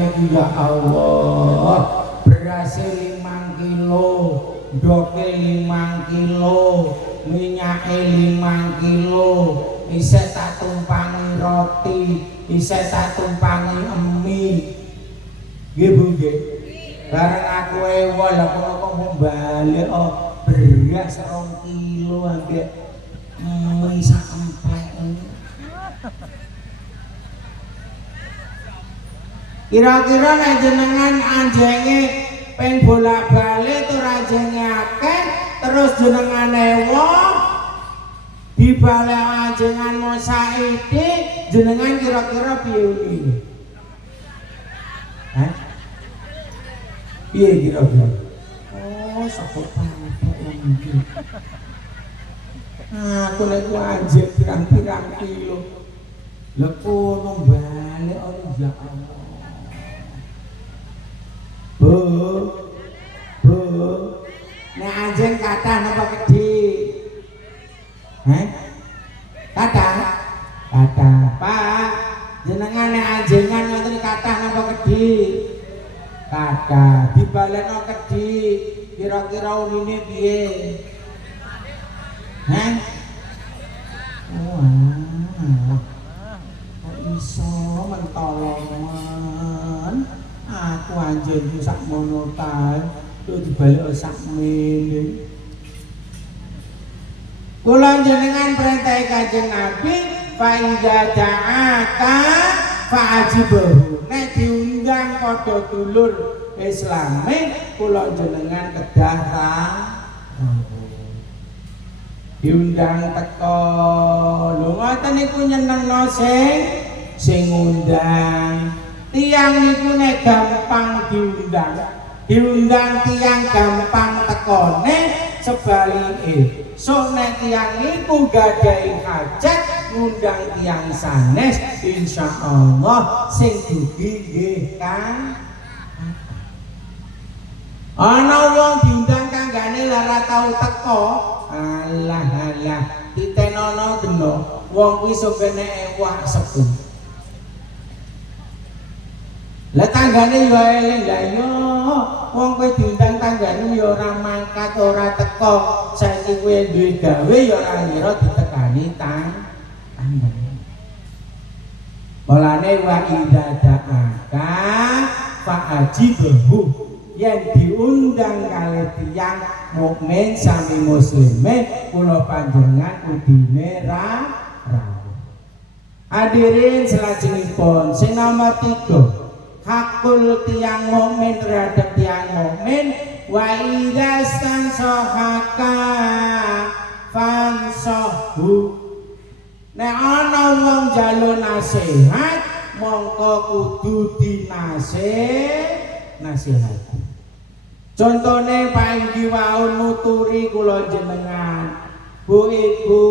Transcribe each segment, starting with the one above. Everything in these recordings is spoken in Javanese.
niku ya Allah beras 5 kilo doke 5 kilo minyake 5 kilo isih tak tumpangi roti isih tak tumpangi emi nggih Bu nggih bareng aku ewol kok balik beras 2 kilo ambek emi sak empek kira-kira nek jenengan anjenge peng bolak-balik tur anjenge akeh terus jenengane wong dibalik anjengan mosaiki jenengan kira-kira piye iki? Hah? Piye kira-kira? Oh, sapa patok iki. Aku nek anjing pirang-pirang kilo. Lha kono balik ya Allah. Bu, nek anjing kathah napa gedhe? Heh? Kathah? Kathah. Pak, jenengan nek anjingan ngoten kathah napa gedhe? Kathah. Dibalekno gedhe, kira-kira unine piye? Heh? Wah. Kok iso mentolongan? Aku anjingku sak mono tae, tuh dibalik sak mene. Kula jenengan perintah Kanjeng Nabi, fa iza da'aka fa ajibahu. Nek diundang padha dulur Islame, kula jenengan kedah ra. Diundang teko. Lho ngoten niku nyenengno sing ngundang. Tiang niku nek gampang diundang tiang gampang tekone sebalike sok nek tiang niku gadahi hajat ngundang tiang sanes insyaallah sing dugi nggih Kang ana wong diundang kanggane lara tau teko alah ditenono deno wong kuwi sok nek ewah sepuh. Lah tanggane yo eling lah yo wong kowe diundang tanggane yo ora mangkat ora teko saiki kowe duwe gawe yo ora ngira ditekani tanggane mulane wa idza da'aka fa ajibahu yen diundang kalih tiyang mukmin sami muslime kula panjenengan udine ra hadirin salajengipun sing nomor 3 hakul tiang mukmin terhadap tiang mukmin wa idza stansohaka fansohu nek ana wong njaluk nasihat mongko kudu dinasihati contone painggi wae nuturi kula jenengan Bu Ibu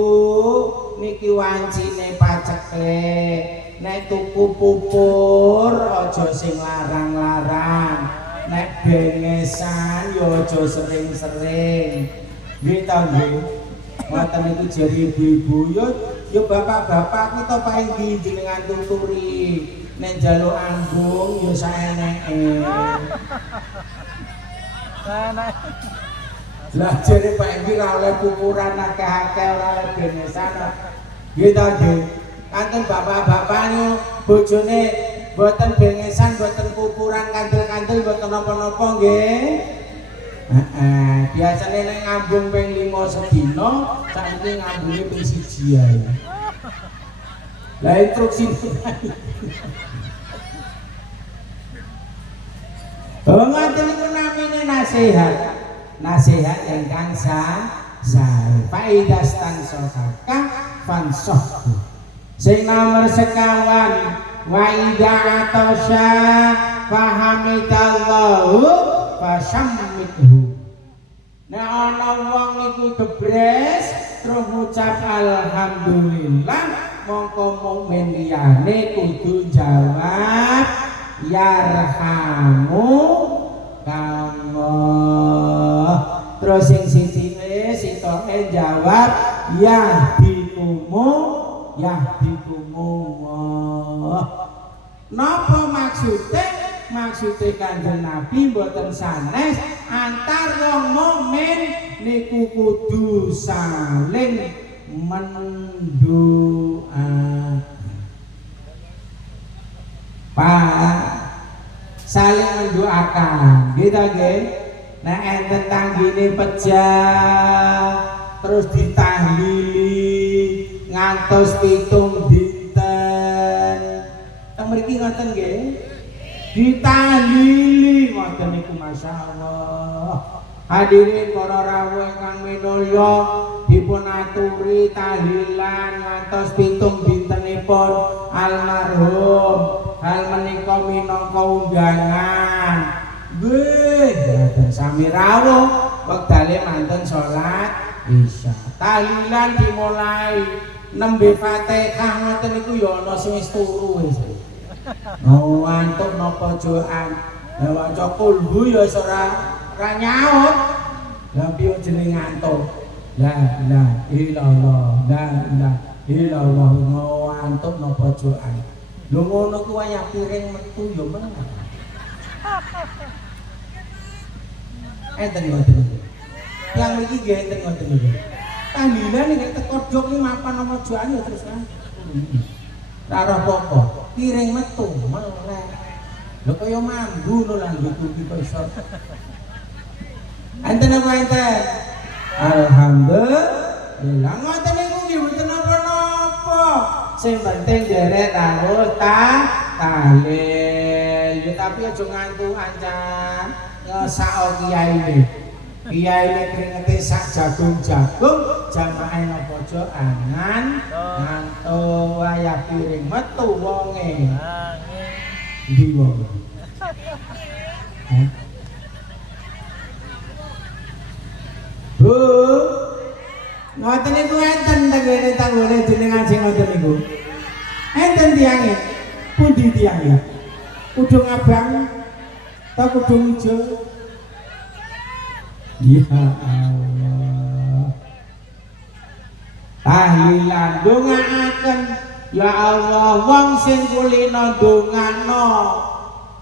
niki wancine paceklik nek tuku pupur aja sing larang-larang nek bengesan yo aja sering-sering nggih ta nggih ngoten niku jari ibu-ibu yo bapak-bapak kita paling jenengan tuturi nek njaluk anggung yo saeneke lah jare Pak iki ora oleh pupuran akeh-akeh ora oleh bengesan nggih ta nggih kanten bapak-bapak niku bojone boten bengesan boten pupuran kandel-kandel boten napa-napa nggih. Biasane nek ngambung ping 5 sedina, saiki ngambunge ping 1 ae. Lah instruksi. Ngoten niku namine nasihat. Nasihat ingkang sae. Faidastan sosaka fansoh. Sing nomor sekawan wa idza atasya fahamidallahu fasyammithu nek ana wong niku gebres terus ngucap alhamdulillah mongko mukmin liyane kudu jawab yarhamu Allah terus sing sithike sitoke jawab yahdikumullah. Napa maksude maksude Kanjeng Nabi mboten sanes antar wong mukmin niku kudu saling mendoa. Pak, saling mendoakan gitu nggih. Nek enten tanggine pejah terus ditahlili ngantos 7 dinten. Teng mriki ngoten nggih. Ditahlili ngoten niku masyaallah. Hadirin para rawuh ingkang minulya dipun aturi tahlilan ngantos 7 dintenipun almarhum. Hal menika minangka undangan. Nggih, sami rawuh wektale mantun salat Isya. Tahlilan dimulai nembe Fatihah ngoten niku ya ana sing wis turu wis. Oh, antuk napa joan. Ya waca kulhu ya ora nyaut. Lah piye jeneng ngantuk. La ilaha illallah. La ilaha illallah ngantuk napa joan. Lho ngono ku wayah piring metu ya meneng. Enten ngoten. Yang mriki nggih enten ngoten niku. Tahlilan nek teko jog iki mapan nama joan ya terus kan. Ora apa-apa. Piring metu meleh. Lho kaya mambu lho lan iki kok iso. Enten apa enten? Alhamdulillah ngoten niku nggih mboten napa-napa. Sing penting derek taruh tahlil. Ya tapi aja ngantuk ancan. Ngesak kiyaine. Kiyaine kringete sak jagung-jagung, jamaah napa aja angan ngantuk wayah piring metu wonge. Ndi wong? Bu, ngoten niku enten tenggene tanggone jenengan sing ngoten niku. Enten tiange. Pundi tiange? Kudung abang ta kudung ijo? Ya Allah. Tahlilan ndongaaken, ya Allah wong sing kulina ndongakno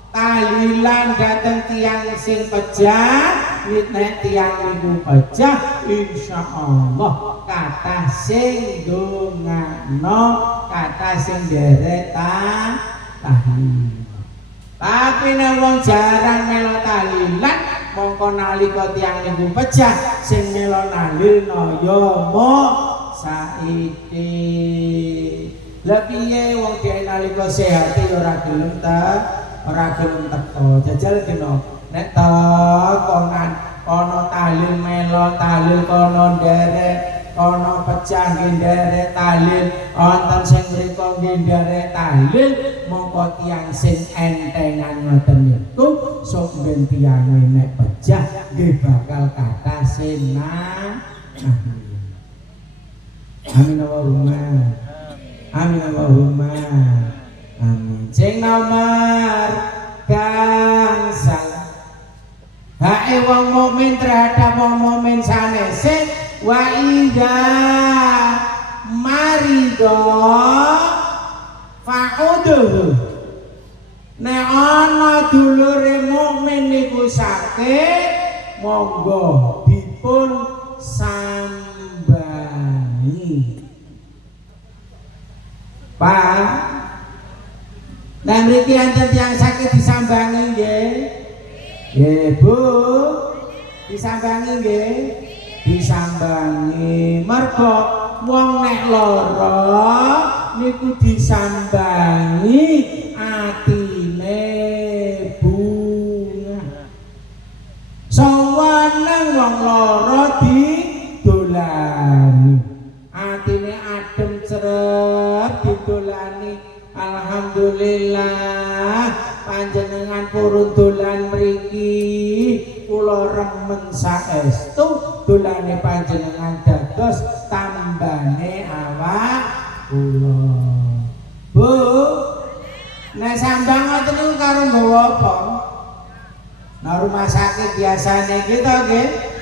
tahlilan dhateng tiyang sing pejah, nek tiyang niku pejah insyaallah kathah sing ndongakno, kathah sing nderek tahlil. Tapi nek wong jarang melu tahlilan mongko nalika tiyang niku pejah sing melu nahlilna ya mok saiki. Lah piye wong dhewe nalika sehat ora gelem ora gelem teko. Jajal kena nek tekonan ana tahlil melo tahlil kono nderek ana pecah nggih nderek tahlil wonten sing mriko nggih nderek tahlil mongko tiyang sing entengan ngoten niku sok ben tiyange nek pecah nggih bakal kathah senang. Amin Allahumma. Amin Allahumma. Amin. Sing nomor gangsal hae wong mukmin terhadap wong mukmin sanese wa idza marido fa'uduhu. Nek ana dulure mukmin niku sakit monggo dipun sambangi. Pak, nah mriki enten tiyang sakit disambangi nggih. Nggih, Bu. Disambangi nggih. Disambangi. Mergo wong nek lara niku disambangi atine bunga. Saweneng wong lara didolani. Atine adem cerep didolani. Alhamdulillah panjenengan purun dolan mriki kula remen saestu dolane panjenengan dados tambane awak kula. Bu, nek sambang ngoten niku karo nggawa apa? Nang rumah sakit biasane gitu nggih.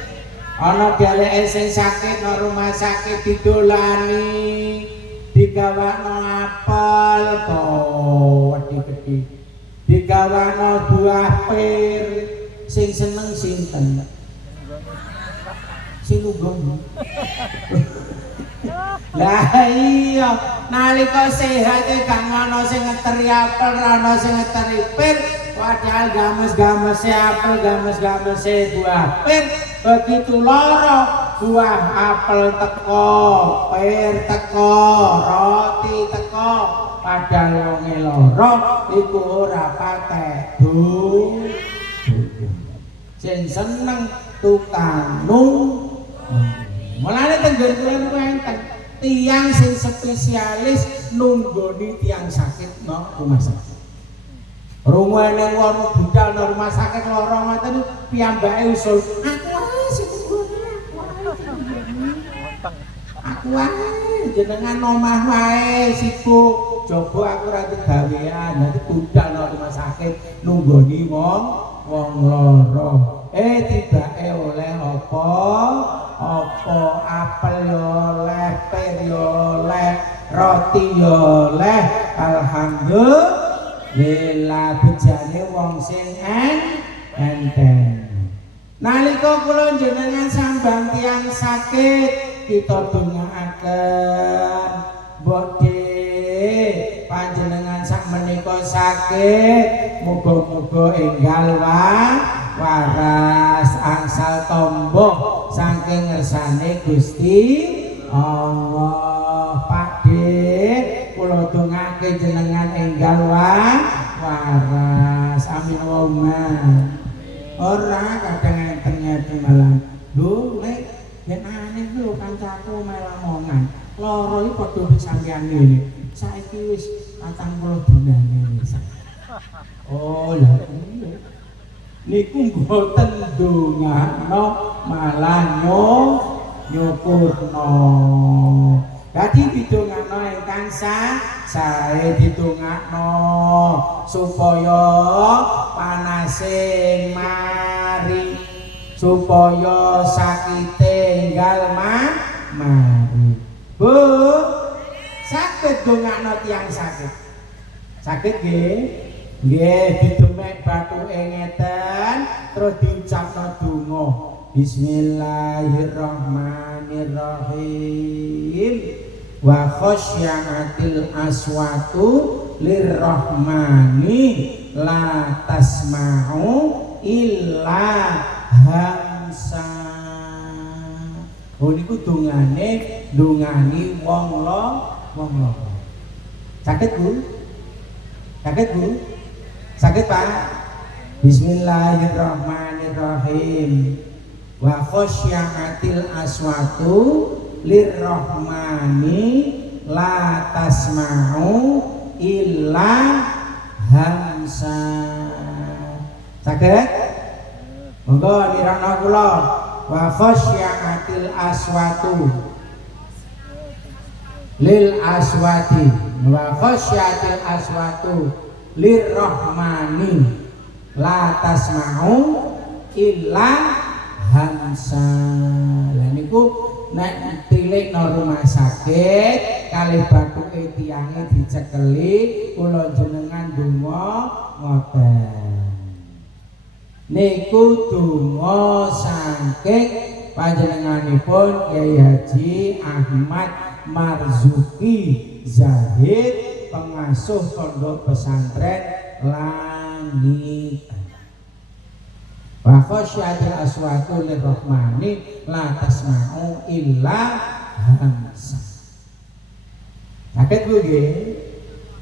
Ana dheleke sing sakit nang rumah sakit didolani, digawakno apel to wedi-wedi. digawano buah pir sing seneng sinten sing nunggu lah iya nalika sehat gak ngono sing ngeteri apel ana sing ngeteri pir padahal games-gamese apel games-gamese buah pir begitu loro buah apel teko pir teko roti teko padahal wonge loro iku ora patek sing seneng tukang mulane tenggon kula enten tiyang sing spesialis nunggoni tiyang sakit no rumah sakit. Rungane wong budal no rumah sakit lara ngoten piyambake usul aku ae sing nunggoni aku ae jenengan omah wae sibuk coba aku ra gawean dadi budal no rumah sakit nunggoni wong lara tibake oleh apa apel yo oleh pir yo oleh roti yo oleh alhamdulillah bejane wong sing enteng nalika kula jenengan sambang tiyang sakit kita dongaaken bodhe panjenengan sak menika sakit muga-muga enggal waras angsal tombo saking ngersane Gusti Allah. Pakde kula dongake jenengan enggal waras amin Allahumma. Ora kadang enten malah lho lek yen aneh lho kancaku melamongan loro iki padha sampeyan ngene saiki wis 40 dinane wis oh lha iya niku mboten ndongakno malah nyukurno. Dadi didongakno ingkang sae didongakno supaya panase mari, supaya sakite enggal mari. Bu, saged dongakno tiyang sakit. Sakit nggih? Nggih didemek bathuke ngeten terus diucapno donga Bismillahirrahmanirrahim wa khasya'atil aswatu lirrahmani la tasma'u illa hamsa. Oh niku dongane dongani wong lo. Sakit Bu? Sakit Bu? Sakit Pak? Bismillahirrahmanirrahim wa khasya'atil aswatu lirrahmani la tasma'u illa hamsa. Sakit? Monggo nirana kula wa khasya'atil aswatu lil aswati wa khasya'atil aswatu lirrahmani la tasma'u illa hamsa. Lah niku nek tilik nang rumah sakit kalih bathuke tiyange dicekeli kula jenengan donga ngoten. Niku donga saking panjenenganipun Kyai Haji Ahmad Marzuki Zahid pengasuh pondok pesantren Langit. Wa khasyatil aswatu lirrahmani la tasma'u illa hamsa. Sakit Bu nggih.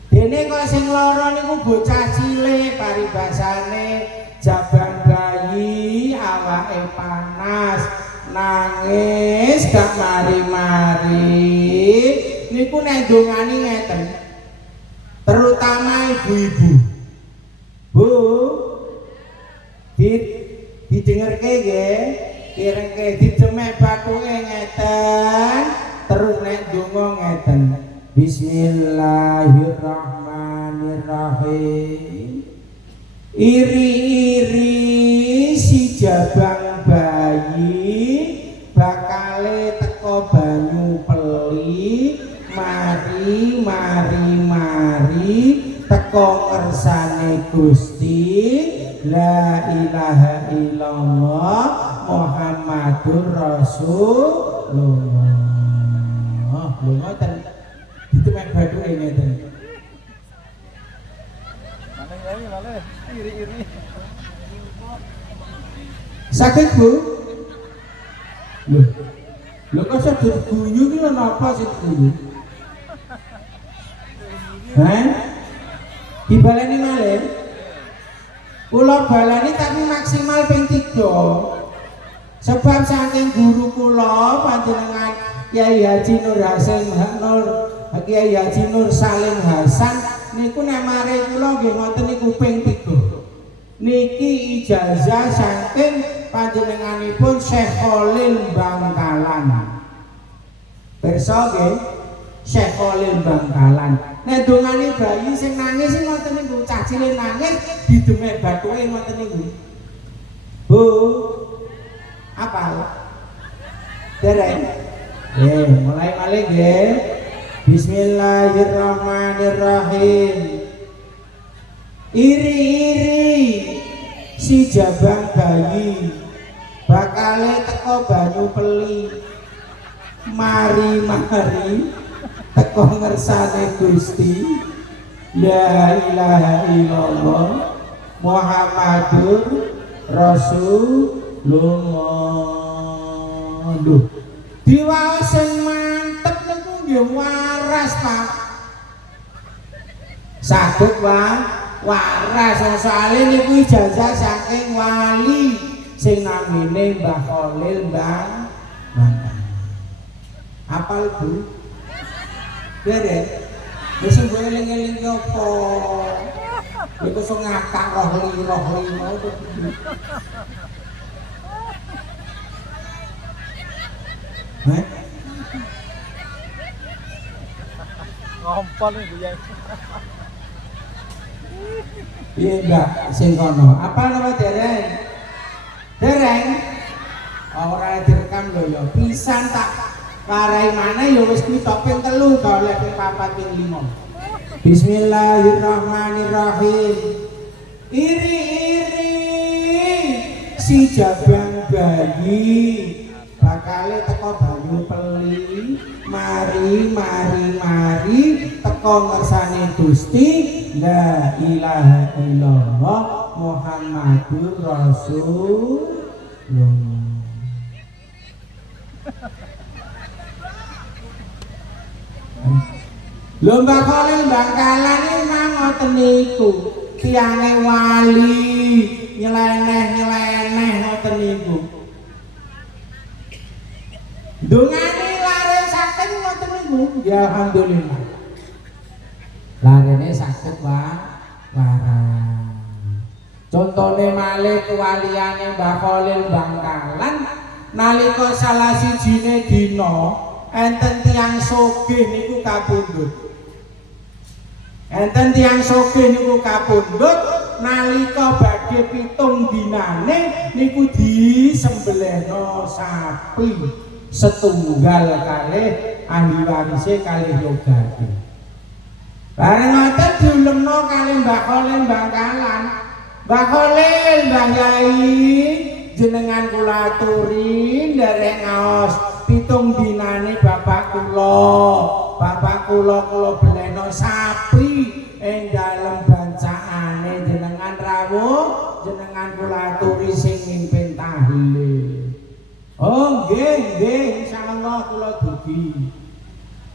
Dene kok sing lara niku bocah cilik paribasane jabang bayi awake panas nangis gak mari-mari niku nek dongani ngeten terutama ibu-ibu Bu didengerke nggih kirengke didemek bathuke ngeten terus nek donga ngeten Bismillahirrahmanirrahim iri-iri si jabang bayi bakale teko banyu peli mari teko ngersane Gusti la ilaha illallah Muhammadur Rasulullah. Lho ngoten. Itu mek bathuke ngeten. Malih iri-iri. Sakit Bu? Lho kok sedher guyu ki lho napa sih guyu? Hah? Dibaleni malih? Kula baleni tapi maksimal ping 3. Sebab saking guru kula panjenengan Kyai Haji Nur Hasan Kyai Haji Nur Salim Hasan niku nek mari kula nggih ngoten niku ping 3. Niki ijazah saking panjenenganipun Syekh Khalil Bangkalan. Pirsa nggih, Syekh Khalil Bangkalan. Nek dongane bayi sing nangis sing ngoten niku cah cilik nangis didemek bathuke ngoten niku. Bu, apa? Dereng. Mulai malih nggih. Bismillahirrahmanirrahim. Iri-iri si jabang bayi bakale teko banyu peli. Mari-mari teko ngersane Gusti la ilaha illallah Muhammadur Rasulullah. Duh, diwaos sing mantep niku nggih waras, Pak. Saged waras soalé niku ijazah saking wali sing namine Mbah Khalil Bang. Apal Bu? Derek, wis mbok eling-eling ki apa? Iku sing ngakak rohli mau to. Heh? Ngompol iki ya. Piye Mbak sing kono? Apa nama dereng? Dereng? Ora direkam lho ya. Pisan tak parai mana ya wis kuwi tok ping 3 gak oleh ping 4 ping 5. Bismillahirrahmanirrahim. Iri-iri si jabang bayi bakale teko banyu peli. Mari teko ngersane Gusti la ilaha illallah Muhammadur Rasulullah. Lomba Khalil Bangkalan iki mang ngoten niku. Tiange wali nyeleneh ngoten niku. Dongane lare saking ngoten niku. Ya alhamdulillah. Larene saged waras. Contone malih kewaliane Mbah Khalil Bangkalan nalika salah sijine dina enten tiyang sugih niku kapundhut. Enten tiyang sugih niku kapundhut nalika badhe 7 dinane niku disembelihno sapi setunggal kalih ahli warise kalih yogati. Bareng ngoten diulemno kalih Mbah Khalil Bangkalan. Mbah Khalil, Mbah Yai, jenengan kula aturi nderek ngaos 7 dinane bapak kula beleno sapi ing dalem bancaane jenengan rawuh jenengan kula aturi sing mimpin tahlil. Oh nggih insyaallah kula dugi.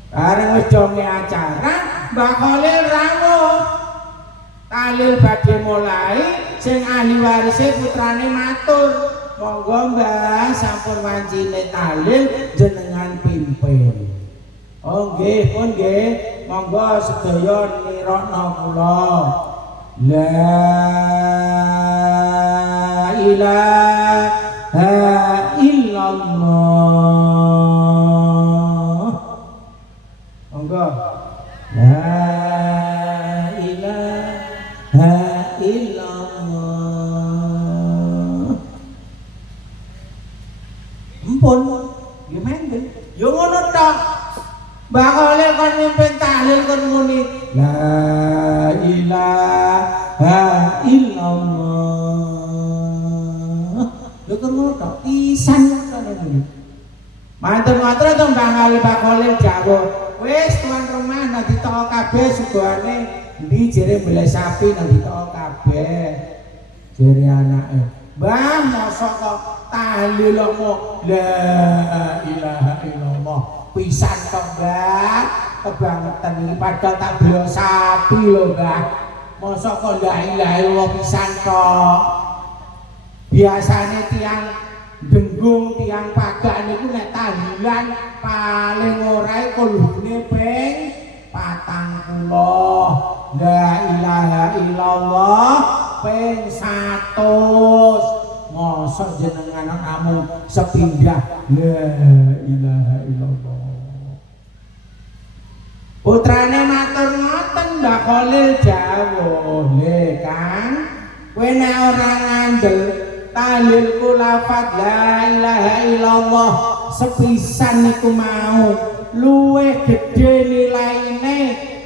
Bareng wis jonge acara Mbah Khalil rawuh tahlil badhe mulai sing ahli warise putrane matur monggo Mbah sampun wancine tahlil jenengan pimpin. Oh nggih pun nggih monggo sedaya nirokno kula la ilaha illallah. Monggo la ilaha illallah. Ampun gimana yo ngono tok. Mbah Khalil kon mimpin tahlil kon muni la ilaha illallah. syukur ngono tok pisan ngono. Matur-matur to Mbah Khalil Pak Khalil jawab, wis tuan rumah nanti ditoko kabeh sugihane ndi jere mbeleh sapi nanti ditoko kabeh. Jere anake, "Mbah, mosok kok tahlil mo la ilaha illallah." Pisan kok, Mbah. Kebangetan iki padahal tak beli sapi lho, Mbah. Mosok kok la ilaha illallah pisan kok. Biasane tiang denggung tiang pagak niku nek tahlilan paling ora iku lune ping 40. La ilaha illallah ping 100. Mosok jenengan namung sepindah la ilaha illallah. Putrane matur ngoten Mbak Khalil jawab, "Le Kang, kowe nek ora ngandel tahlilku lafaz la ilaha illallah sepisan niku mau luwih gedhe nilaine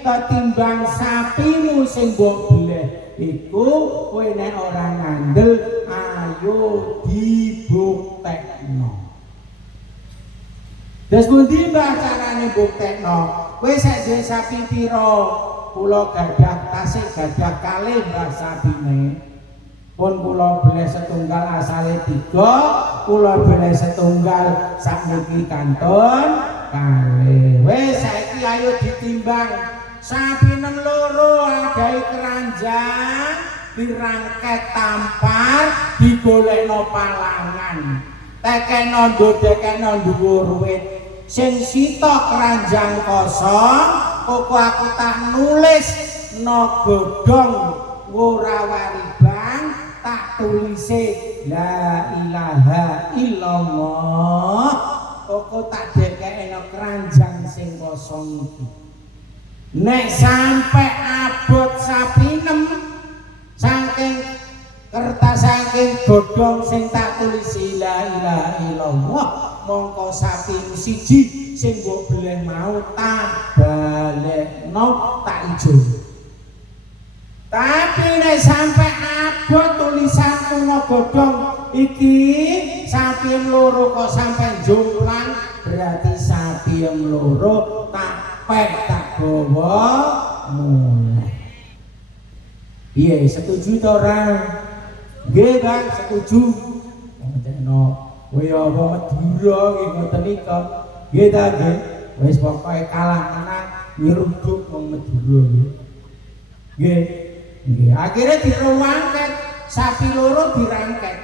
ketimbang sapimu sing mbok bleh iku kowe nek ora ngandel ayo dibuktekno." Terus pundi Mbah carane buktekno? Kowe sak duwe sapi pira? Kula gadah tasik gadah kalih Mbah sapine. Pun kula beli setunggal asale 3, kula beli setunggal sakniki kantun kalih. Wis saiki ayo ditimbang. Sapi nang loro adahi keranjang, dirangket tampar, digolekno palangan. Tekeno ndodekeno dhuwur wit. Sing sitok keranjang kosong, kok aku tak nulis no godhong ora waribang. Tak tulise la ilaha illallah kok tak dekekno keranjang sing kosong iki. Nek sampe abot sapi 6 saking kertas saking godhong sing tak tulisi la ilaha illallah mongko sapi siji sing mbok bleh mau tak balekno tak ijo. Tapi nek sampe abot tulisanku no godhong iki sapi loro kok sampe jomplang berarti sapi loro tak pek tak bawa mulai. Piye setuju to ora? Nggih Bang, setuju. Ngono kowe apa Madura iki ngoten nika. Nggih ta nggih. Wis pokoke kalah menang nyeruduk wong Madura nggih. Nggih. Nggih, akhirnya dirangket sapi loro dirangket.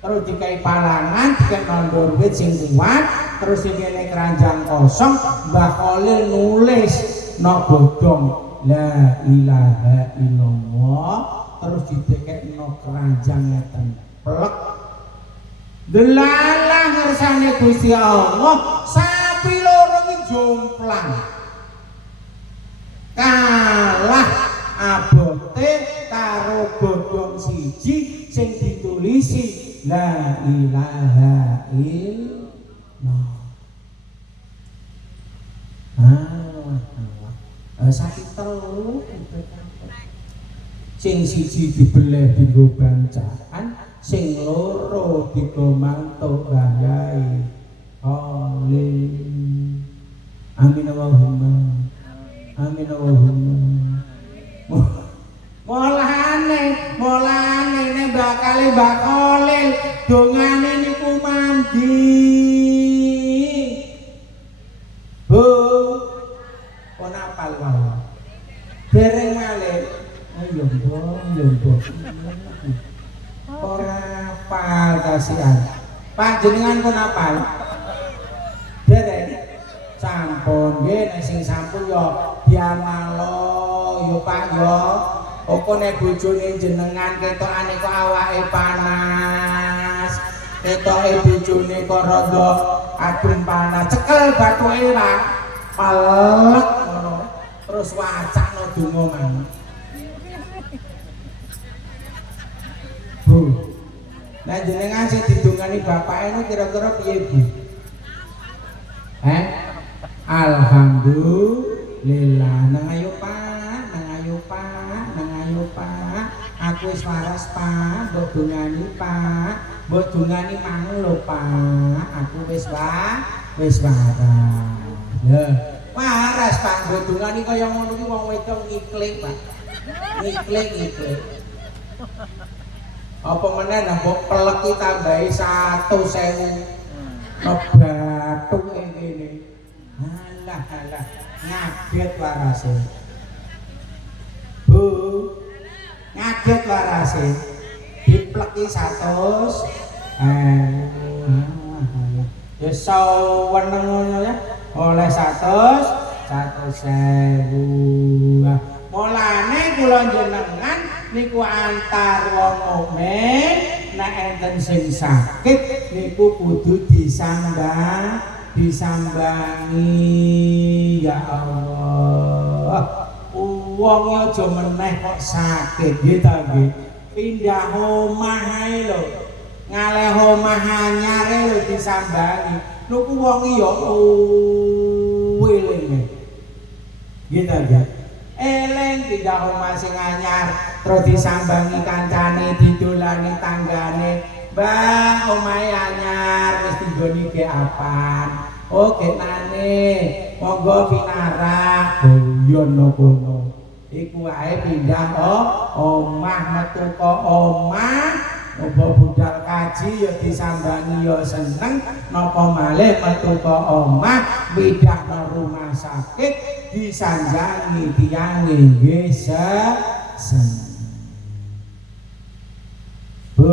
Terus dikai palangan, dikai nondur wit sing kuat, terus ngene keranjang kosong, Mbah Khalil nulis no godhong la ilaha illallah, terus didekekno keranjang ngeten. Plek. Delalah ngersane Gusti Allah, sapi loro iki jomplang. Kalah abote karo godhong siji sing ditulisi la ilaha illallah. Sapi telu sing siji dibeleh dienggo bancaan, sing loro dienggo mantuk Yai Khalil. Amin Allahumma. Amin Allahumma. Molane nek bakale Mbak Khalil dongane niku mandi. Bu, kon apal wae. Dereng malih. Ayo mbok. Ora apal kasihan. Panjenengan kon apal? Dereng. Sampun nggih nek sing sampun ya diamalo yo Pak yo. Apa nek bojone jenengan ketokane kok awake panas. Ketoke bojone kok rada adem panas. Cekel bathuke Pak. Palek ngono. Terus wacakno donga maneh. Bu. Lah jenengan sing didongani bapake niku kira-kira piye, Bu? Alhamdulillah. Nang ayo Pak, nang ayo Pak. Aku aku wis waras Pak, mbok dongani Pak, mbok dongani mang lho Pak, aku wis waras. Lho, waras Pak, mbok dongani kaya ngono ki wong wedok ngiklik Pak. Ngiklik. Apa meneh mbok peleki tambahi 100.000. Nobatu ngene. Alah, ngaget warase. Bu, ngaget warase. Dipleki 100. Ya saweneng ngono ya. Oleh 100.000. Mulane kula jenengan niku antar wong mukmin nek enten sing sakit niku kudu disambangi ya Allah. Wong aja meneh kok sakit nggih ta nggih. Pindah omah ae lho. Ngaleh omah anyar lho disambangi. Niku wong ya eling. Nggih ta nggih. Eleng pindah omah sing anyar terus disambangi kancane didolani tanggane mbah omahe anyar wis digoni ge apan oh genane monggo pinarak guyon kono iku wae pindah omah metu ka omah apa budal kaji ya disambangi ya seneng napa malih metu ka omah pindah nang rumah sakit disanjangi tiange nggih seneng. Bu.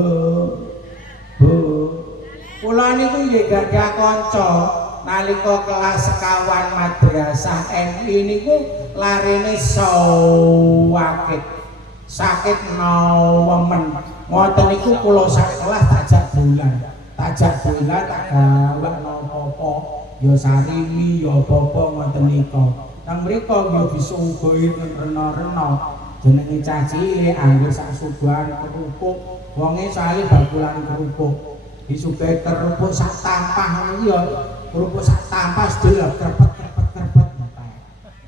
Kula niku nggih gadah kanca nalika kelas sekawan madrasah MI niku larene sakit. Sakit nemen. Ngoten niku kula sak kelas tajak dolan tak gawak napa-apa ya sarimi ya apa-apa ngoten nika. Nang mriko ya disungguhi rena-rena jenenge cah cilik anggo sak suguhan kerupuk wonge sale bakulan kerupuk disuguhi kerupuk sak tampah ngono ya kerupuk sak tampah sedel krepet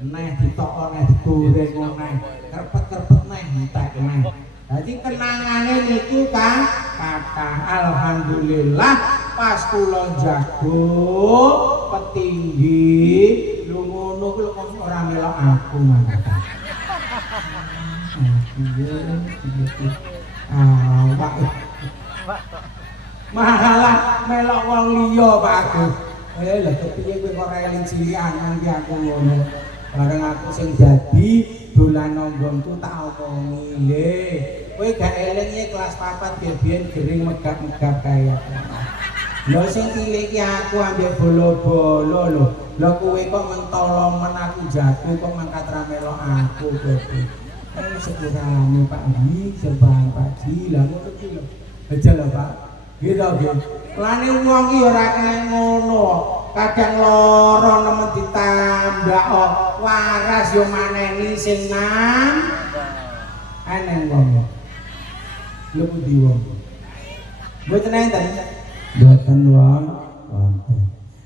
neh ditokno neh digoreng neh krepet neh entek neh dadi kenangane niku Kang kata alhamdulillah pas kula jago petinggi lu ngono kuwi kok ora melok aku mangkat. Malah melok wong liya Pak Agus. Lha kepiye kowe kok eling cilikan nganti aku ngono. Bareng aku sing dadi dolan nonggonku tak omongi. Nggih. Kowe gak eling kelas 4 biyen gering megap-megap kaya. Lho sing cilik ki aku ambek bolo-bolo lho. Lho kowe kok mentolo men aku jatuh kok mangkat ra melok aku kowe. Sepurane Pak Di, serban Pak Di, lha ngono ki lho. Bejel lho Pak. Gitu nggih. Lane wong ki ora kena ngono. Kadang lara nemen ditambah waras yo maneni sing nang. Aneh wong. Lho pundi wong. Mboten enten. Mboten wong.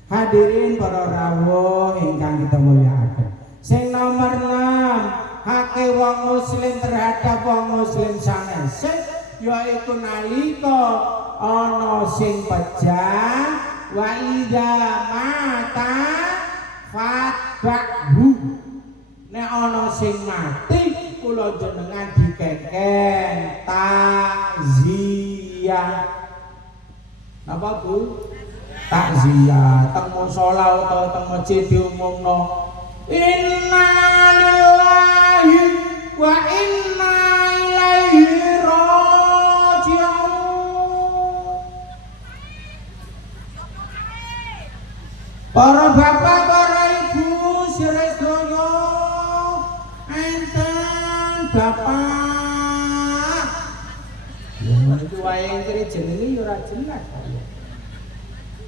Hadirin para rawuh ingkang kita mulyakaken. Sing nomor 6 hake wong muslim terhadap wong muslim sanes yaiku nalika ana sing pejah wa idza mata fatbahu nek ana sing mati kula jenengan dikengken takziah napa Bu takziah teng musala utawa teng masjid diumumno inna lillahi wa inna ilaihi raji'un. Para bapak, para ibu, sedaya enten bapak. Ya itu wae kene jenenge ya ora jelas.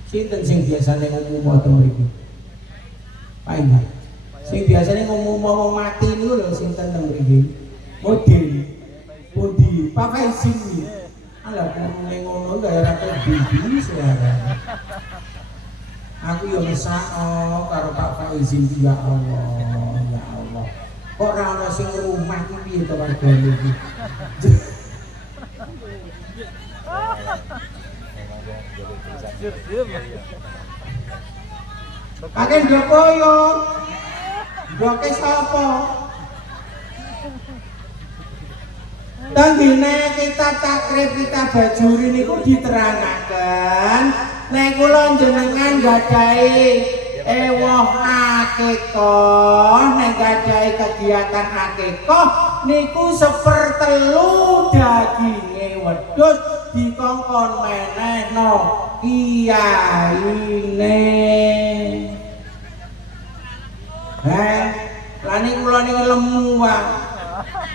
Sinten sing biasane ngomong teng mriki? Pak Indah. Sing biasanya ngomong mati niku lho sinten nang mriki. Model. Pundi? Pak Faizin iki. Ala ngomong ngono gak ora bibi suara. Aku yo mesakno karo Pak Faizin ya Allah, ya Allah. Kok ora ana sing rumah iki piye to wargane iki? Kakek ndoko yo. Ndoke sapa? Tanggine kita takrib kita bajuri niku diterangaken nek kula jenengan gadahi ewoh akikah nek gadahi kegiatan akikah niku 1/3 daginge wedhus dikongkon menehno kiyaine. Lan kula niki lemu wae.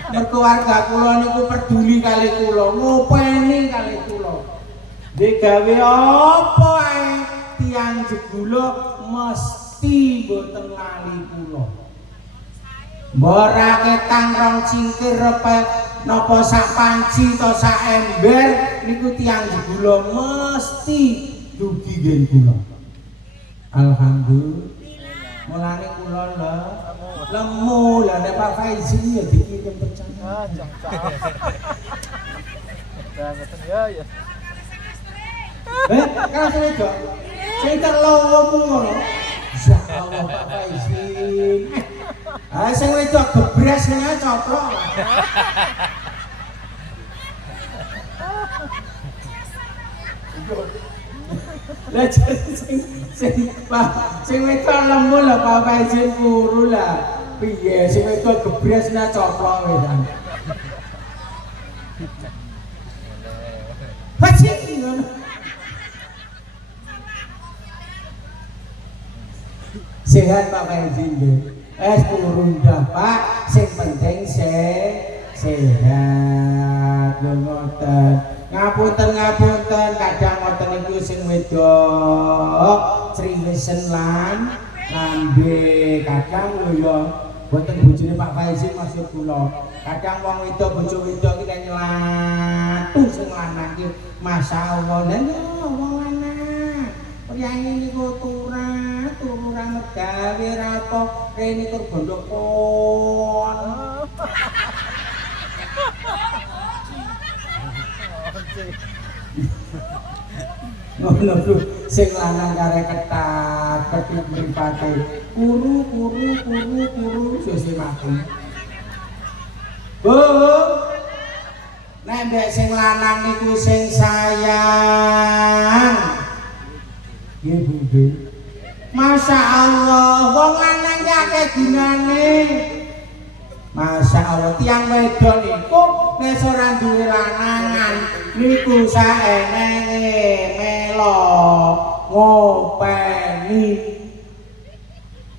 Keluarga kula niku peduli kali kula, ngopeni kali kula. Digawe apa ae tiyang jebula mesti mboten lali kula. Mbora ketang rong cingkir repet napa sak panci to sak ember niku tiyang jebula mesti dugi ngen kula. Alhamdulillah. Mulane kula lemu lah nek Pak Faizi ya dikirim pecah. Ngeten ya. Kan sing wedok. Sing terlowomu ngono. Ya Allah Pak Faizi. Ah sing wedok gebres ngene coplok. Lah sing wedok lemu lah Pak Faizi kuru lah. Piye sing wedok gebresna coplok wesan. Pacik ngono. Sehat Pak Faizi nggih. Kurung dah Pak, sing penting sehat. Lho ngoten. Ngapunten kadang ngoten niku sing wedok sriwisen lan lambe kadang lho ya boten bojone Pak Faizi maksud kula. Kadang wong wedok bojo wedok iki nyelatu sing lanang iki masyaallah. Lha wong lanang priyayi niku turu ra megawe ra apa rene tur gondok pon. Ngono lho sing lanang kare ketat ketut mripate kuru sese mati. Bu nek mbek sing lanang niku sing sayang nggih Bu nggih. Masya Allah wong lanang ki akeh gunane. Masya Allah tiyang wedok niku nek ora duwe lanangan niku saenenge melo ngopeni.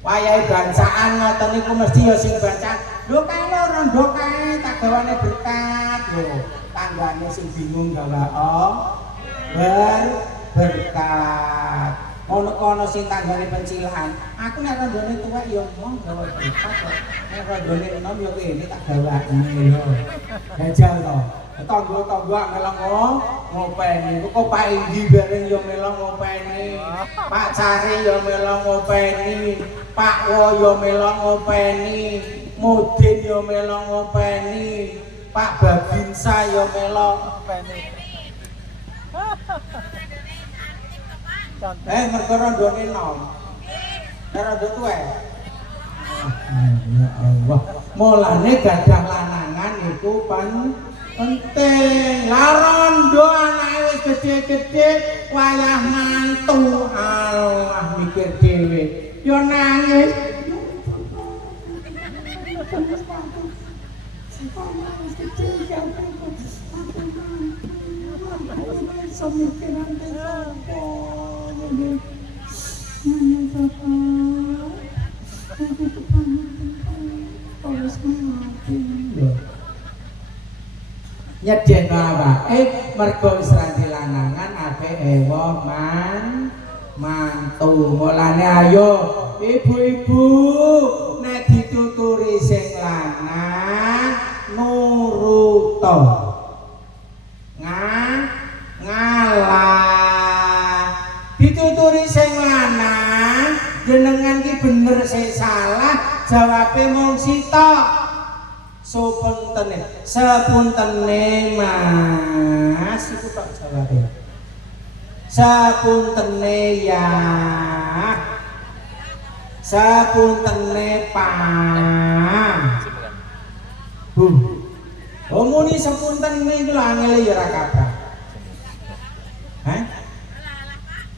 Wayahe bancaan ngoten niku mesti ya sing bacaan. Lho kae ora ndok kae tak gawane berkat lho. Tanggane sing bingung gawe berkat. Ono sing tanggane pencilaan. Aku nek rondone tuwek ya mong gawe berkat kok. Nek rondone enom ya kene tak gawakne lho. Jajal to. Tangga-tangga melong ngopeni. Kok Pak Indi bareng ya melong ngopeni. Pak Cari ya melong ngopeni. Pak Wo ya melong ngopeni. Mudin ya melong ngopeni. Pak Babinsa ya melong ngopeni. Mergo rondone enom. Nek rondo tuwek. Ya Allah. Mulane gadah lanangan iku penting. Lah rondo anake wis gedhe-gedhe wayah mantu. Allah mikir dhewe. Yo nangis. Nyeden awake mergo wis ra dilanangan apik ewa mantu. Mulane ayo ibu-ibu nek dituturi sing lanang nuruta. Ngalah. Dituturi sing lanang jenengan ki bener sing salah jawabe mung sitok. sepuntene Mas iku tok jawabe. Sepuntene ya. Sepuntene Pak. Omuni sepunten niku lho angel ya ora kabar. Hah?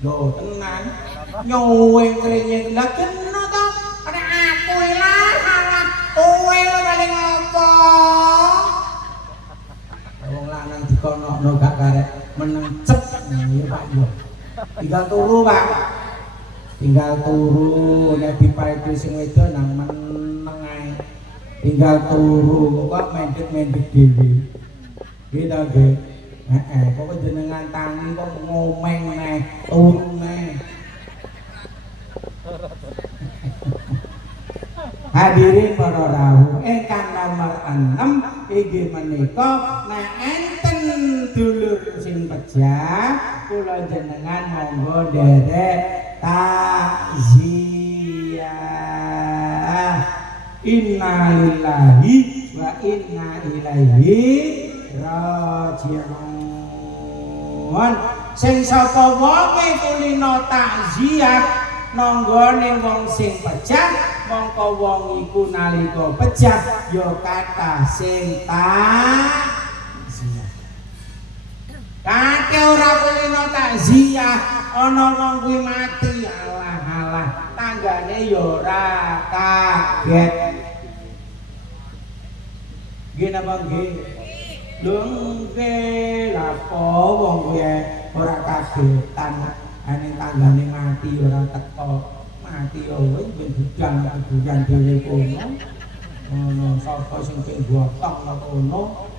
Lho tenan. Nyuwing kringing. Lah kena to. Nek aku lah halah. Kowe lho paling apa? Wong lanang dikonokno gak karek meneng cep. Ya Pak yo. Tinggal turu, Pak. Tinggal turu nek dipaetu sing wedok nang meneng ae. Tinggal turu kok mendhet-mendhet dhewe. Nggih ta nggih. Kok jenengan tangi kok ngomeng neh, turu neh. Hadirin para rawuh ingkang nomor 6 inggih menika nek enten dulur sing pejah kula jenengan monggo nderek takziah. Inna lillahi wa inna ilaihi raji'un. Sing sapa wonge kulino takziah nanggone wong sing pejah mongko wong iku nalika pejah ya kathah sing takziah. Kate ora kulino takziah ana wong kuwi mati alah-alah tanggane ya ora kaget. Nggih napa nggih? Lho nggih lha apa wong kuwi ora kagetan ane tanggane mati ora teko. Mati ya wis ben budang kebuyan dhewe kono. Ono sapa sing ping gotong kono.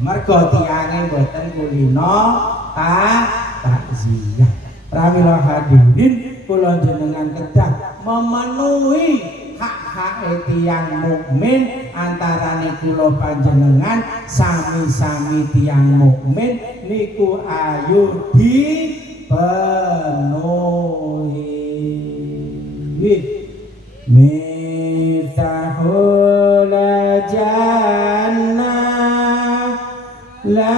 Mergo tiyange mboten kulino takziah. Pramila hadirin kula jenengan kedah memenuhi hak-hak tiyang mukmin antarane kula panjenengan sami-sami tiyang mukmin niku ayo dipenuhi. Miftahul jannah la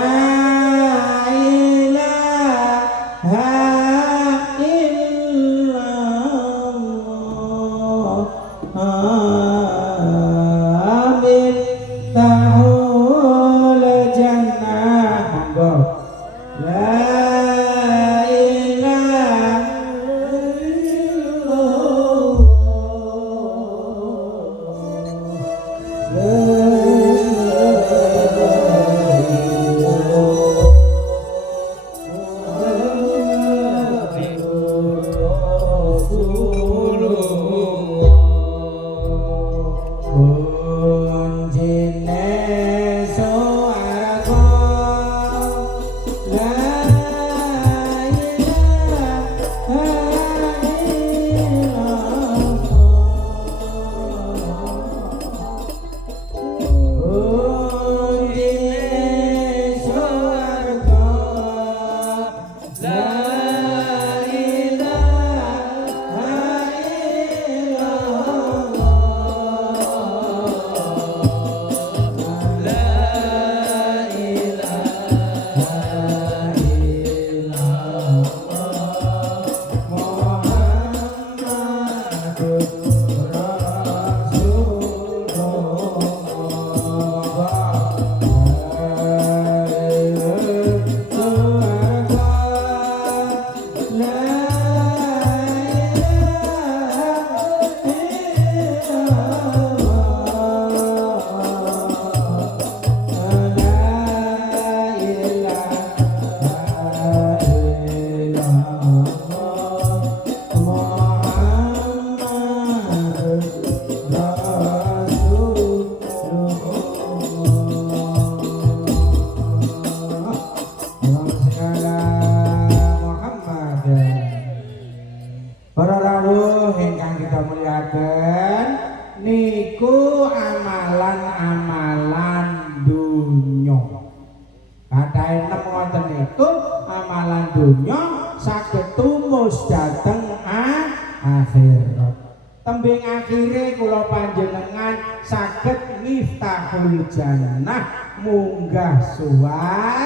dakhul jannah munggah swarga.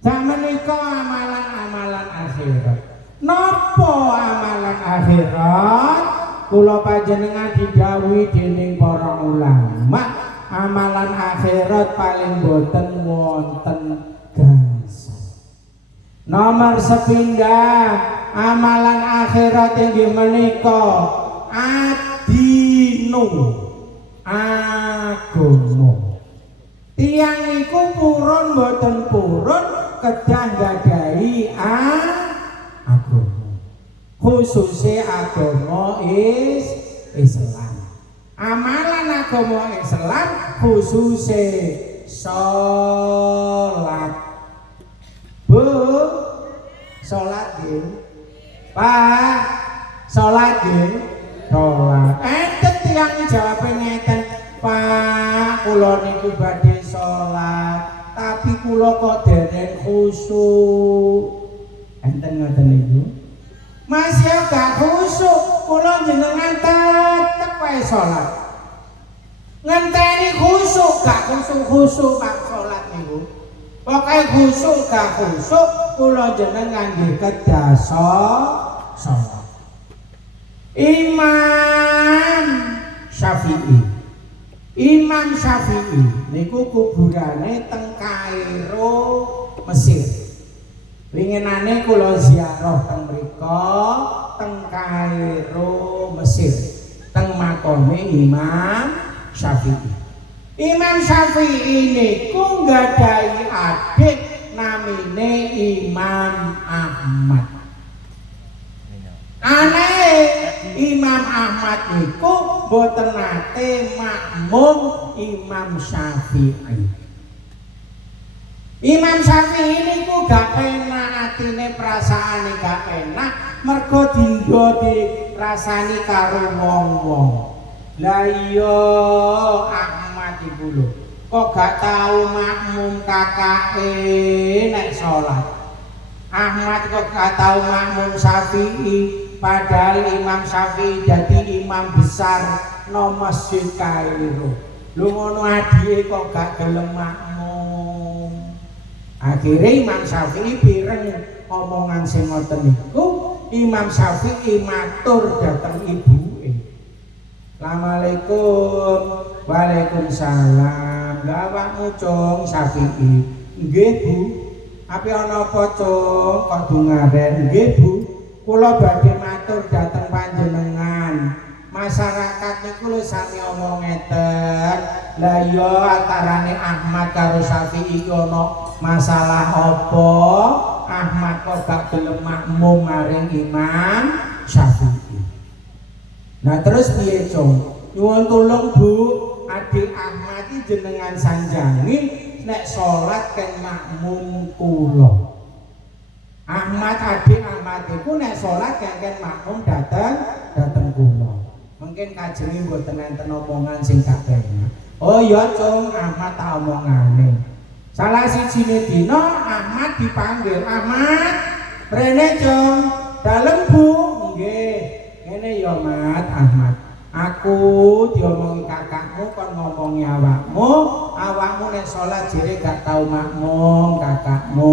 Sakmenika amalan-amalan akhirat. Napa amalan akhirat? Kula panjenengan didhawuhi dening para ulama, amalan akhirat paling boten wonten gangsal. Nomor sepindah amalan akhirat inggih menika adinu agama. Tiyang niku purun boten purun kedah gadahi agama. Khususnya agama Islam. Amalan agama Islam khususnya sholat. Bu, sholat nggih. Pak, sholat nggih. Sholat. Enten tiyang jawab ngeten, Pak, kula niku badhe sholat, tapi kula kok dereng khusyuk. Enten ngoten niku. Masih gak khusyuk, kula jenengan tetep wae sholat. Ngenteni khusyuk gak khusyuk Pak sholat niku. Pokoke khusyuk gak khusyuk, kula jenengan nggih kedah sholat. Imam Syafi'i niku kuburane teng Kairo, Mesir. Winginane kula ziarah teng mriko teng Kairo, Mesir, teng makome Imam Syafi'i. Imam Syafi'i niku nggadhahi adik namine Imam Ahmad. Anae Imam Ahmad niku boten nate makmum Imam Syafi'i. Imam Syafi'i niku gak penak atine, perasaane gak penak mergo dinggo dirasani karo wong-wong. Lah iya Ahmad iku lho, kok gak tau makmum kakake nek salat. Ahmad kok gak tau makmum Syafi'i, padahal Imam Syafi'i dadi imam besar no Masjid Kairo. Lho ngono adike kok gak gelem makmum. Akhirnya Imam Syafi'i pireng omongan sing ngoten niku, Imam Syafi'i matur dhateng ibuke. Assalamualaikum. Waalaikumsalam. Lha awakmu Cung Syafi'i? Nggih Bu. Ape ana apa Cung kok dungaren? Nggih Bu. Kula badhe matur dhateng panjenengan. Masyarakat niku lho sami omong ngeten. Lah iya antarane Ahmad karo Syafi'i iki ana masalah apa? Ahmad kok gak gelem makmum maring Imam Syafi'i. Nah terus piye Cung? Nyuwun tulung Bu, adik Ahmad iki jenengan sanjangi nek salat ken makmum kula. Ahmad adik Ahmad iku nek salat ken makmum dateng kula. Mungkin kajenge mboten enten omongan sing gak penak. Oh iya Cung, Ahmad tak omongane. Salah sijine dina Ahmad dipanggil, Ahmad rene Cung, dalem Bu. Nggih. Ngene ya Ahmad. Aku diomongi kakakmu kon ngomongi awakmu nek salat jere gak tau makmum kakakmu.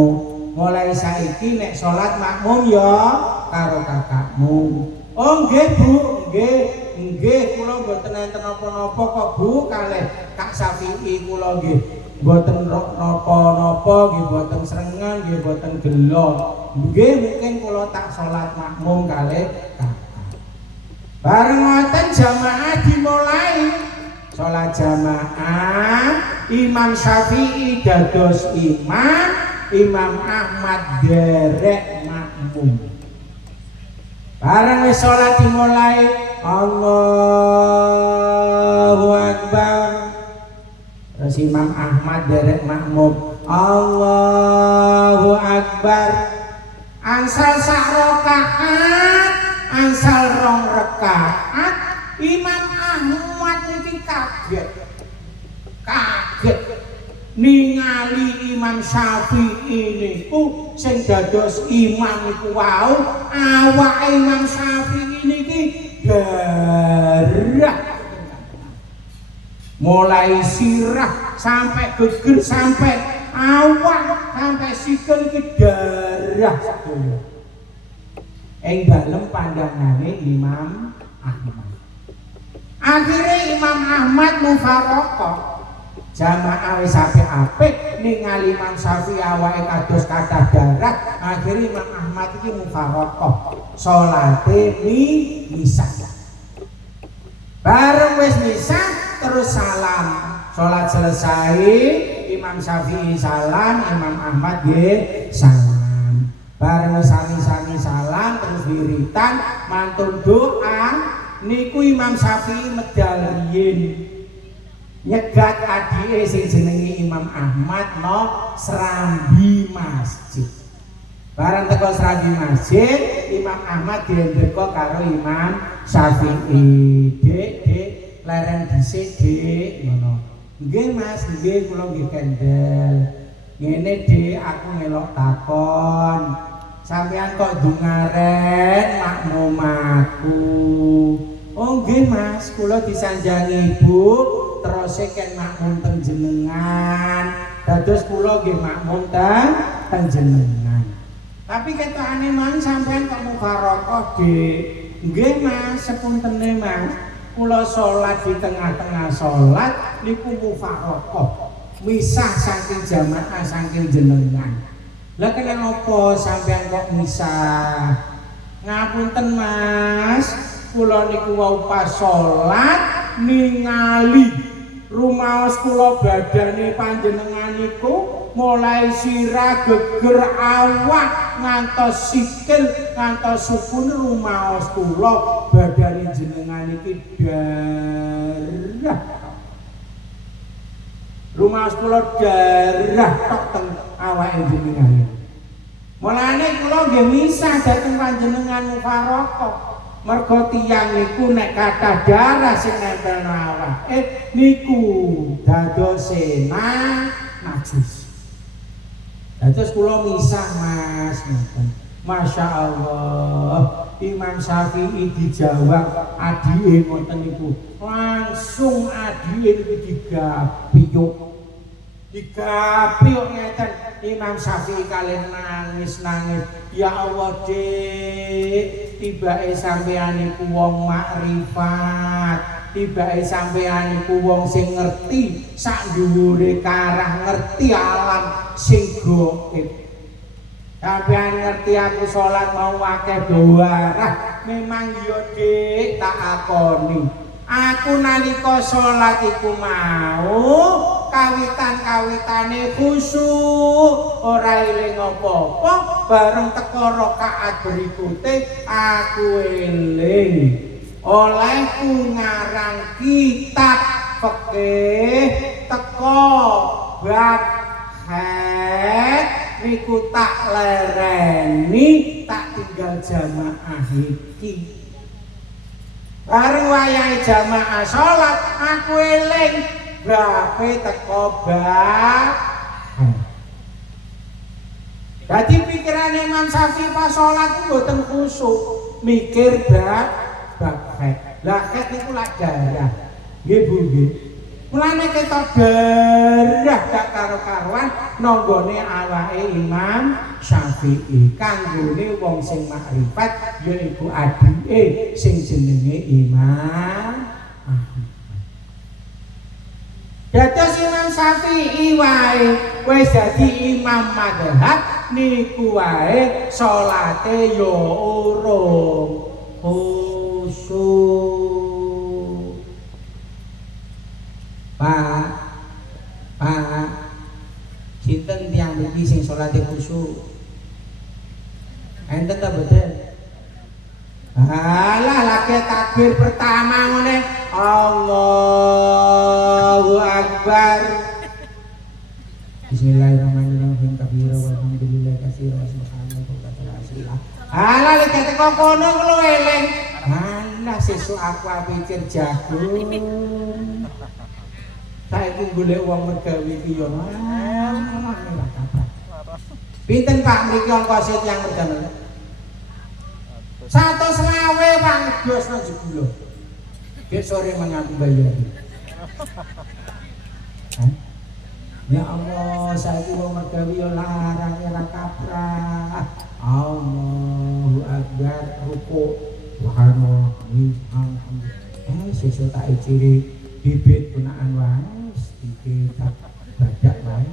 Mulai saiki nek salat makmum ya karo kakakmu. Oh nggih Bu, nggih kula mboten enten napa-napa kok Bu kalih Kak Syafi'i kula nggih. Mboten napa-napa nggih, mboten srengen nggih, mboten gelo. Nggih mungkin kula tak salat makmum kalih kakak. Bareng ngoten jamaah dimulai. Salat jamaah, Imam Syafi'i dados imam, Imam Ahmad derek makmum. Bareng wis salat dimulai, Allahu Akbar. Terus Imam Ahmad derek makmum, Allahu Akbar. Ansal sak rakaat, ansal rong rakaat, Imam Ahmad niki kaget ningali Imam Syafi'i niku sing dados imam niku wau awake Imam Syafi'i niki darah. mulai sirah sampai geger sampai awak sampai sikil iki darah sedaya ing dalem pandangane Imam Ahmad. Akhirnya Imam Ahmad mufaraqah jamaah wis apik-apik ningali Imam Syafi'i awake kados kathah darah. Akhirnya Imam Ahmad iki mufaraqah salate misah. Bareng wis misah terus salam. Salat selesai, Imam Syafi'i salam, Imam Ahmad nggih salam. Bareng sami-sami salam terus wiritan mantun doa niku Imam Syafi'i medal riyin nyegat adike sing jenenge Imam Ahmad no serambi masjid. Bareng teko serambi masjid, Imam Ahmad diendheka karo Imam Syafi'i. Dek, leren dhisik, Dik, ngono. Nggih Mas, nggih kula nggih kendel. Ngene Dik, aku ngelok takon. Sampeyan kok dungaren makmum aku. Oh nggih Mas, kula disanjangi Ibu terus ken makmum teng jenengan. Dados kula nggih makmum teng jenengan. Tapi ketokane mang sampean kok mufaraqah, Dik. Nggih Mas, sepuntene Mas. Kula salat di tengah-tengah salat niku mufaraqah. Misah saking jamaah saking jenengan. Lah kenapa sampean kok misah? Ngapunten Mas, kula niku wau pas salat ningali rumaos kula badane panjenengan niku mulai sirah geger awak ngantos sikil ngantos sukun rumaos kula badane jenengan iki darah. Rumaos kula darah tok teng awake jenengan. Mulane kula nggih misah dhateng panjenengan mufaraqah. Mergo tiyang niku nek kathah darah sing nempel awake niku dadose najis. Dados kula misah Mas ngoten. Masya Allah, Imam Syafi'i dijawab adike ngoten niku. Langsung adike niku digapiyuk. Digapiyuk ngeten Imam Syafi'i kalian nangis. Ya Allah Dik, tibake sampeyan niku wong makrifat. Tibake sampeyan niku wong sing ngerti sak dhuwure karah, ngerti alam sing gaib. Sampeyan ngerti aku salat mau akeh doarah, memang yo Dik tak akoni. Aku nalika salat iku mau kawitan-kawitane khusyuk, ora eling apa-apa, bareng teko rakaat berikute aku eling. Olehku ngarang kitab fikih teko bab haid niku tak lereni, tak tinggal jamaah iki. Bareng wayahe jamaah salat aku eling bape teko bab. Dadi pikirane Imam Syafi'i pas salat ku mboten khusyuk, mikir bab haid. Lah haid niku lak darah. Nggih Bu nggih. Mulane ketok darah gak karo-karuan nanggone awake Imam Syafi'i. Kanggone wong sing makrifat yaiku adike sing jenenge Imam Ahmad. Dados Imam Syafi'i wae wis dadi imam mazhab niku wae salate yo urung khusyuk. Pak, sinten tiyang mriki sing salate khusyuk? Enten ta boten? Alah lagi takbir pertama ngene Allahu Akbar. Bismillahirrahmanirrahim. Kabira walhamdulillah katsira subhanallah wa ta'ala. Alah lek teko kono kulo eling. Alah sesuk aku pikir jagung. Saiki golek wong mergawe iki yo pinten Pak mriki ongkose tiyang mergawe? 120 Pak ngedosno jebul. Nggih sore mengaku bayar. Hah? Ya Allah, saiki wong mergawi yo larang ora kaprah. Allahu Akbar ruku. Subhanallah. Sesuk tak ciri bibit gunaan wae sedikit badak wae.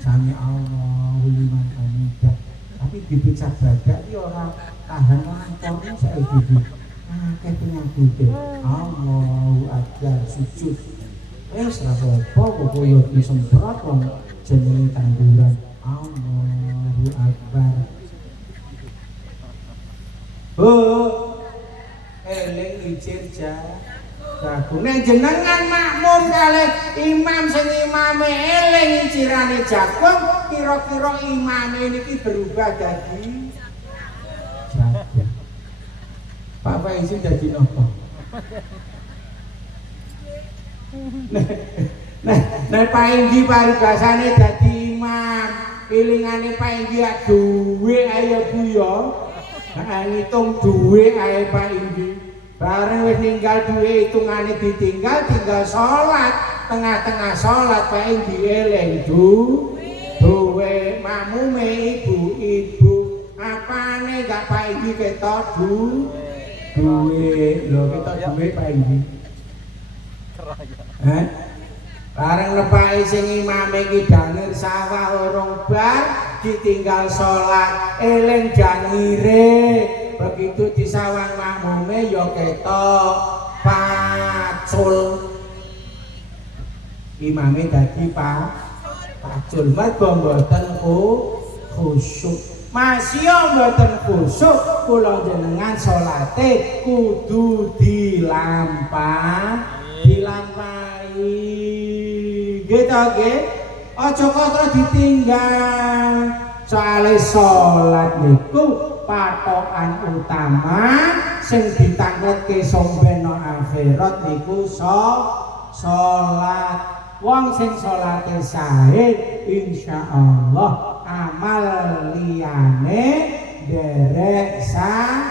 Sami Allahu liman hamidah. Tapi bibit sak badak iki ora tahan lancorne saiki bibit. Akeh penyakit. Allahu Akbar sujud. Wes ra apa-apa koyo disemprot wong jenenge tanduran. Allahu Akbar. Eling ijir jago. Nek jenengan makmum kalih imam sing imame eling icirane jagung, kira-kira imame niki berubah dadi jagung. Pak Faizi dadi napa? Nek Pak Indi paribasane dadi imam, pilingane Pak Indi duwe ayo Bu ya. Ngitung duwe ae Pak Indi. Bareng wis ninggal duwe hitungane ditinggal tinggal salat. Tengah-tengah salat Pak Indi eling duwe makmume ibu-ibu. Apane gak Pak Indi ketok duwe. Lho ketok duwe Pak Indi. Bareng lepake sing imame iki dangir sawah urung bar ditinggal salat eling jangire begitu disawang makmume ya ketok pacul imame dadi pacul mergo mboten khusyuk masih mboten khusyuk kula jenengan salate kudu dilampahi gitu nggih aja kok ditinggal soalé salat niku patokan utama sing ditangletke sombeno akhirat niku salat wong sing salate sae insyaallah amal liyane derek sae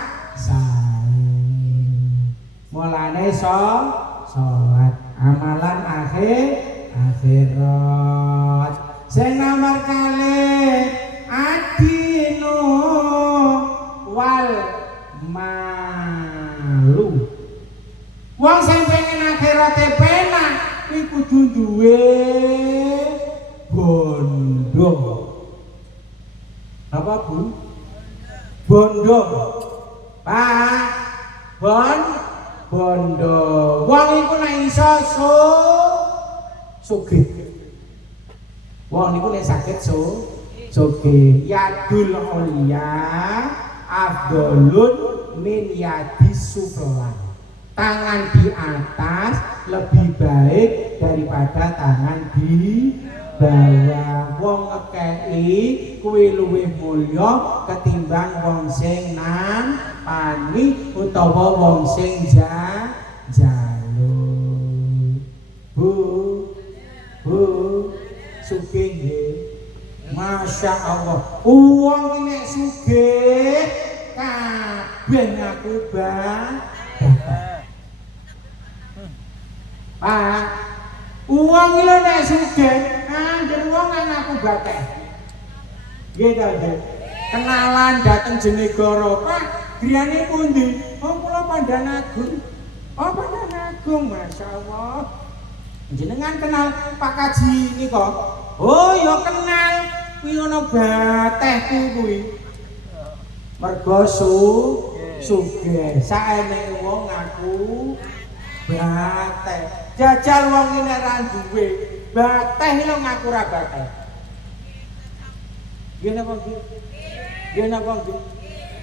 mulane salat amalan akhirat sing nomor kalih adinu wal malu wong sing pengen akhirate penak iku kudu duwe bondo apa Bu bondo Pak bondo wong iku nek iso sugih wong niku nek saged sugih yadul ulia afdolun min yadis sufla tangan di atas lebih baik daripada tangan di bawah wong ngekei kuwi luwih mulya ketimbang wong sing nampani utawa wong sing jaluk Bu sugih nggih Masya Allah uang ini sugih kabeh ngaku Pak uang ini nek sugih anggere wong ngaku bakeh gitu nggih kenalan dateng Jenegara Pak griyane pundi oh kula Pandanagung oh Pandanagung Masya Allah jenengan kenal Pak Kaji ini kok oh ya kenal kuwi ana batehku kuwi mergo sugih saeneke wong ngaku bateh jajal wong ini ra duwe bateh lho ngaku ra bateh gene apa iki gene apa iki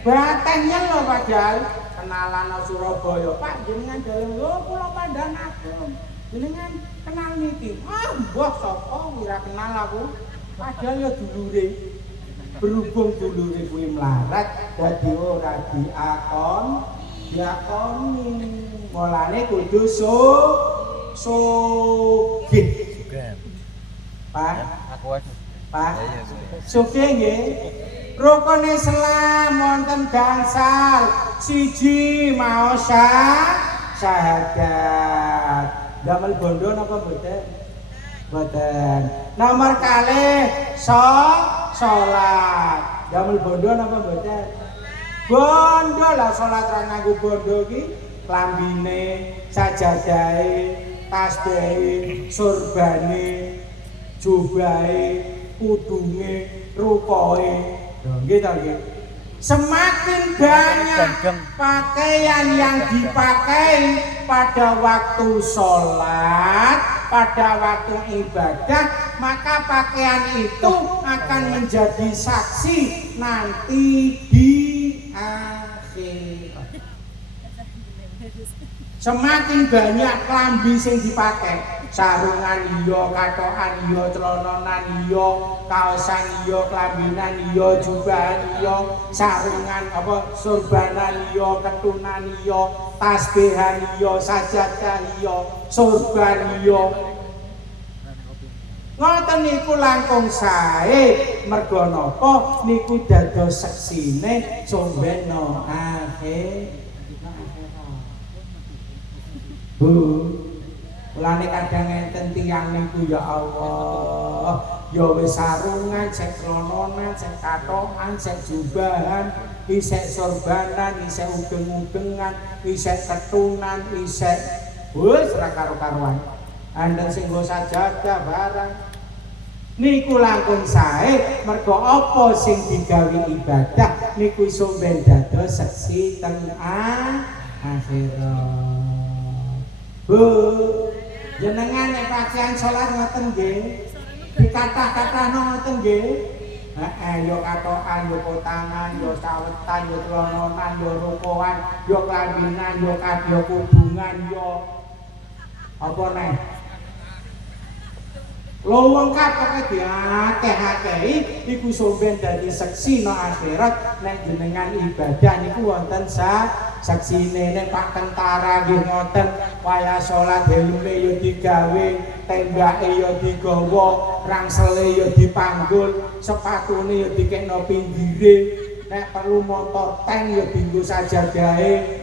batehnya lho padahal kenalan nang Surabaya Pak jenengan dalem lho kula Pandanagung jenengan kenal niki mbah sapa ora kenal aku padahal ya dulure berhubung dulure kuwi mlarat dadi ora diakoni mulane kudu sugih Pak aku aja Pak sugih nggih rukun Islam wonten gangsal siji maos syahadat Damel bondo napa mboten? Mboten. Nomor kalih salat. Damel bondo napa mboten? Bondo lah salat ra nganggo bondo iki klambine, sajadahe, tasbihe, surbane, jubahe, kudunge, rukohe. Nggih ta nggih. Semakin banyak pakaian yang dipakai pada waktu sholat, pada waktu ibadah, maka pakaian itu akan menjadi saksi nanti di akhirat. Semakin banyak klambi sing dipakai, sarungan iya, katokan iya, celononan iya, kaosan iya, klambinan iya, jubahan iya, sarungan apa surbanan iya, ketunan iya, tasbihan iya, sajadah iya, surban iya. Ngoten niku langkung sae, merga napa niku dados seksine sombeno akhir. Bu, mulane kadang enten tiyang niku ya Allah, ya wis sarungan, sek klononan, sek katokan, sek jubahan, isek sorbanan, isek udeng-udengan, isek ketunan, isek wis ora karo-karuan. Andeng sing nggo sajadah barang. Niku langkung sae, merga apa sing digawe ibadah niku iso ben dados seksi teng akhirat. Bu, jenengan nek pakaian salat ngoten nggih. Dikathah-kathahno ngoten nggih. Yo katokan, yo kotangan, yo sawetan, yo celononan, yo rukoan, yo klambinan, yo kudungan, yo apa neh? Lowengkap pokoke diakeh-akehi iku somben dadi seksi nang akhirat nek jenengan ibadah niku wonten saksine. Nek Pak Tentara nggih ngoten waya salat helme ya digawe, tembake ya digawa, rangsele ya dipanggul, sepatune ya dikekno pinggire, nek perlu motor tank ya dienggo sajadahe.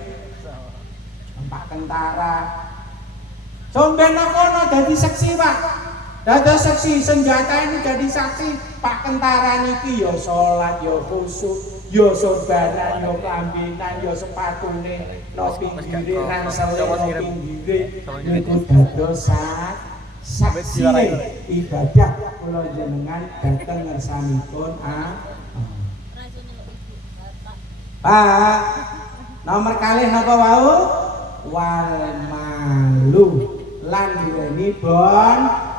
Pak Tentara somben kono dadi seksi, Pak. Dados saksi senjata ini jadi saksi Pak Tentara niki ya salat ya khusyuk ya sorbanan ya klambinan ya sepatune no pinggire rangsele no pinggire niku dados saksi ibadah kula jenengan dhateng ngersanipun Pak nomor kalih napa wau wal malu lan duweni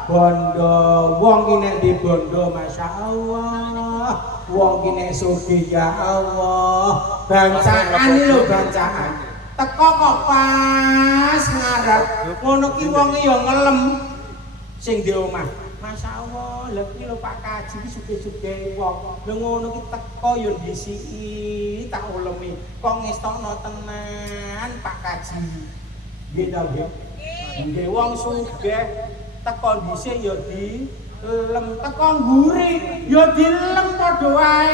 bondo wong ki nek di bondo masyaallah wong ki nek sugih ya Allah bancaan lho bancaan teko kok pas ngarep ngono ki wong ya ngelem sing di omah masyaallah lha iki lho Pak Kaji ki sugih-sugih wong lho ngono ki teko ya disiki tak ulemi kok ngestokno tenan Pak Kaji nggih ta nggih nggih wong sugih teko dhisik ya dilem teko mburi ya dilem padha wae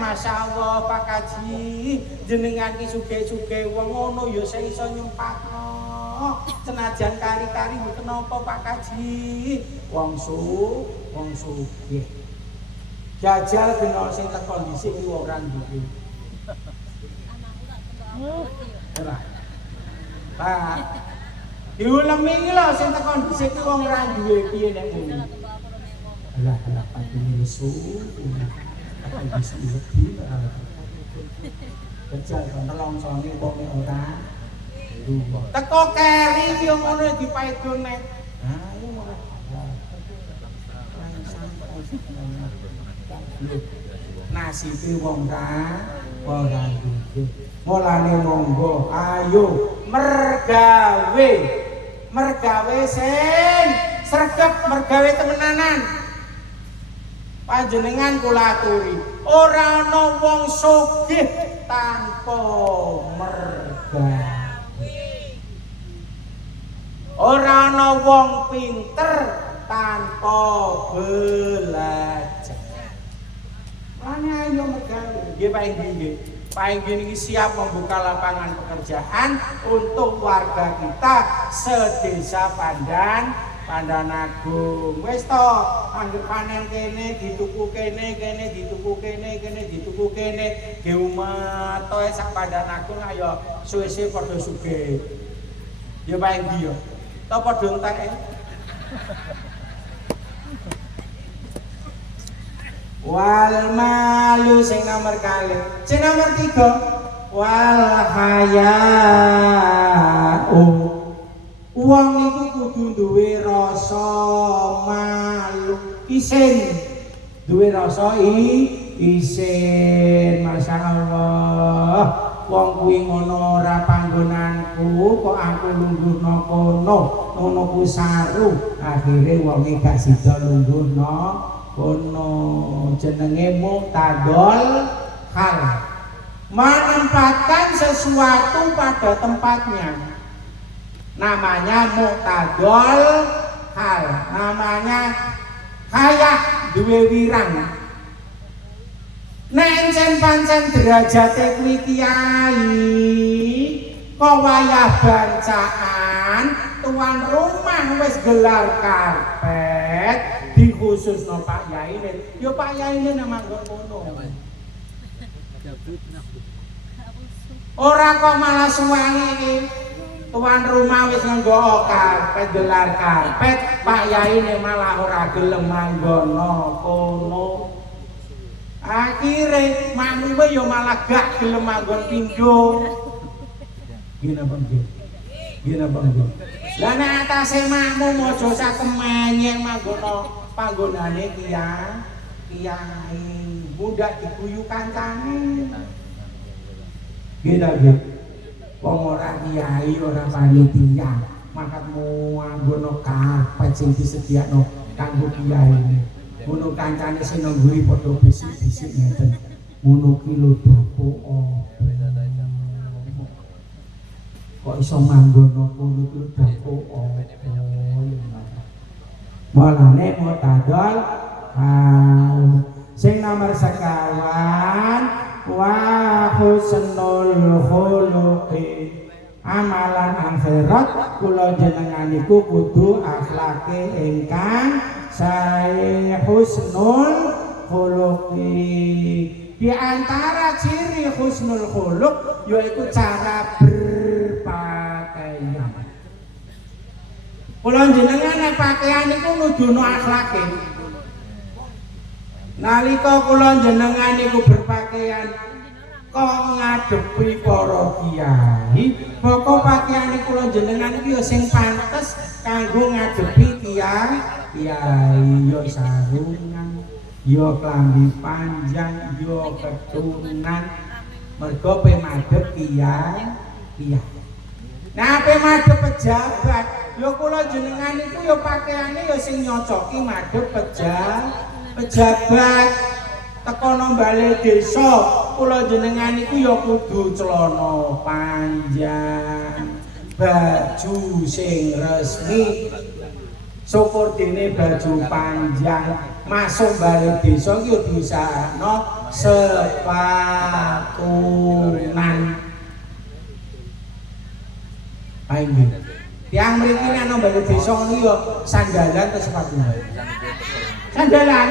masyaallah Pak Kaji jenengan ki sugih-sugih wong ngono ya sing iso nyempatno senajan kari-kari mboten napa Pak Kaji wong sugih jajal kena sing teko dhisik iki ora duwe ora Pak diulemi iki lho sing tekan dhisik ki wong ora duwe piye nek ngono. Alah patine lesu. Apa bisa lebih. Kecil kan longsone kok ora. Teko keri yo ngono dipaedo nek. Ha iya ora. Nasibe wong ora duwe. Mulane monggo ayo mergawe sing sregep mergawe temenanan panjenengan kula aturi ora ana wong sugih tanpa mergawe ora ana wong pinter tanpa belajar. Ana ayo mergawe nggih Pak nggih Pak Enggi ini siap membuka lapangan pekerjaan untuk warga kita sedesa Pandanagung. Wis to, anggere panen kene dituku kene, dituku kene. Geumatoe sak Pandanagung ayo suwe-suwe padha sugih. Ya Pak Enggi yo. To padha entek. Wal malu sing nomor kali, sing nomor 3 wal haya'u. Wong iku kudu duwe rasa malu, isin. Duwe rasa isin, masyaallah. Wong kuwi ngono ora panggonanku, kok aku lungguhno kono ku saru. Akhire wonge gak sida lungguhno kono. Jenenge muktadol hal, menempatkan sesuatu pada tempatnya, namanya muktadol hal, namanya kayak duwe wirang. Nek encen pancen derajate kuwi kiai kok wayah bancaan tuan rumah wis gelar karpet dikhususno Pak Yai ne. Yo Pak Yai ne nang manggon kono. Ora kok malah suwangi tuan rumah wis nganggo karpet gelar karpet, Pak Yai ne malah ora gelem manggono kono. Akhire makmume yo malah gak gelem manggon pindho. Gina Bang. Lah nek atase makmum aja sak kemenyeng manggono panggonane kiai. Mudah diguyu kancane. Gila. Wong ora kiai ora panitia, makatmu anggono karpet sing disediakno kanggo kiai. Ngono kancane sing ngguri padha bisik-bisik ngeten. Ngono ki lho dapuk kok iso manggono kono ki dapuk Mulane mutadol sing nomor sekawan wa husnul khuluqi. Amalan akhirat kula jenengan iku kudu akhlake ingkang sae, husnul khuluqi. Di antara ciri husnul khuluq yaitu cara berpakaian. Kula jenengan nek pakaian iku nuduno akhlake. Nalika kula jenengan iku berpakaian kok ngadepi para kiai, pokok pakaian kula jenengan iki ya sing pantes kanggo ngadepi kiai, yo sarungan, yo klambi panjang, yo ketunan, mergo pe madhep kiai. Nah, pe madhep pejabat, yo kula jenengan iku yo pakaiane yo sing nyocoki madhep pejabat. Tekono bali desa kula jenengan iku ya kudu celana panjang, baju sing resmi. Syukur dene baju panjang masuk bali desa iki ya diusahakno sepatunan. Ayo. Tiang mriki nek ana bali desa ngono ya sandalan atau sepatunan. Sandalan.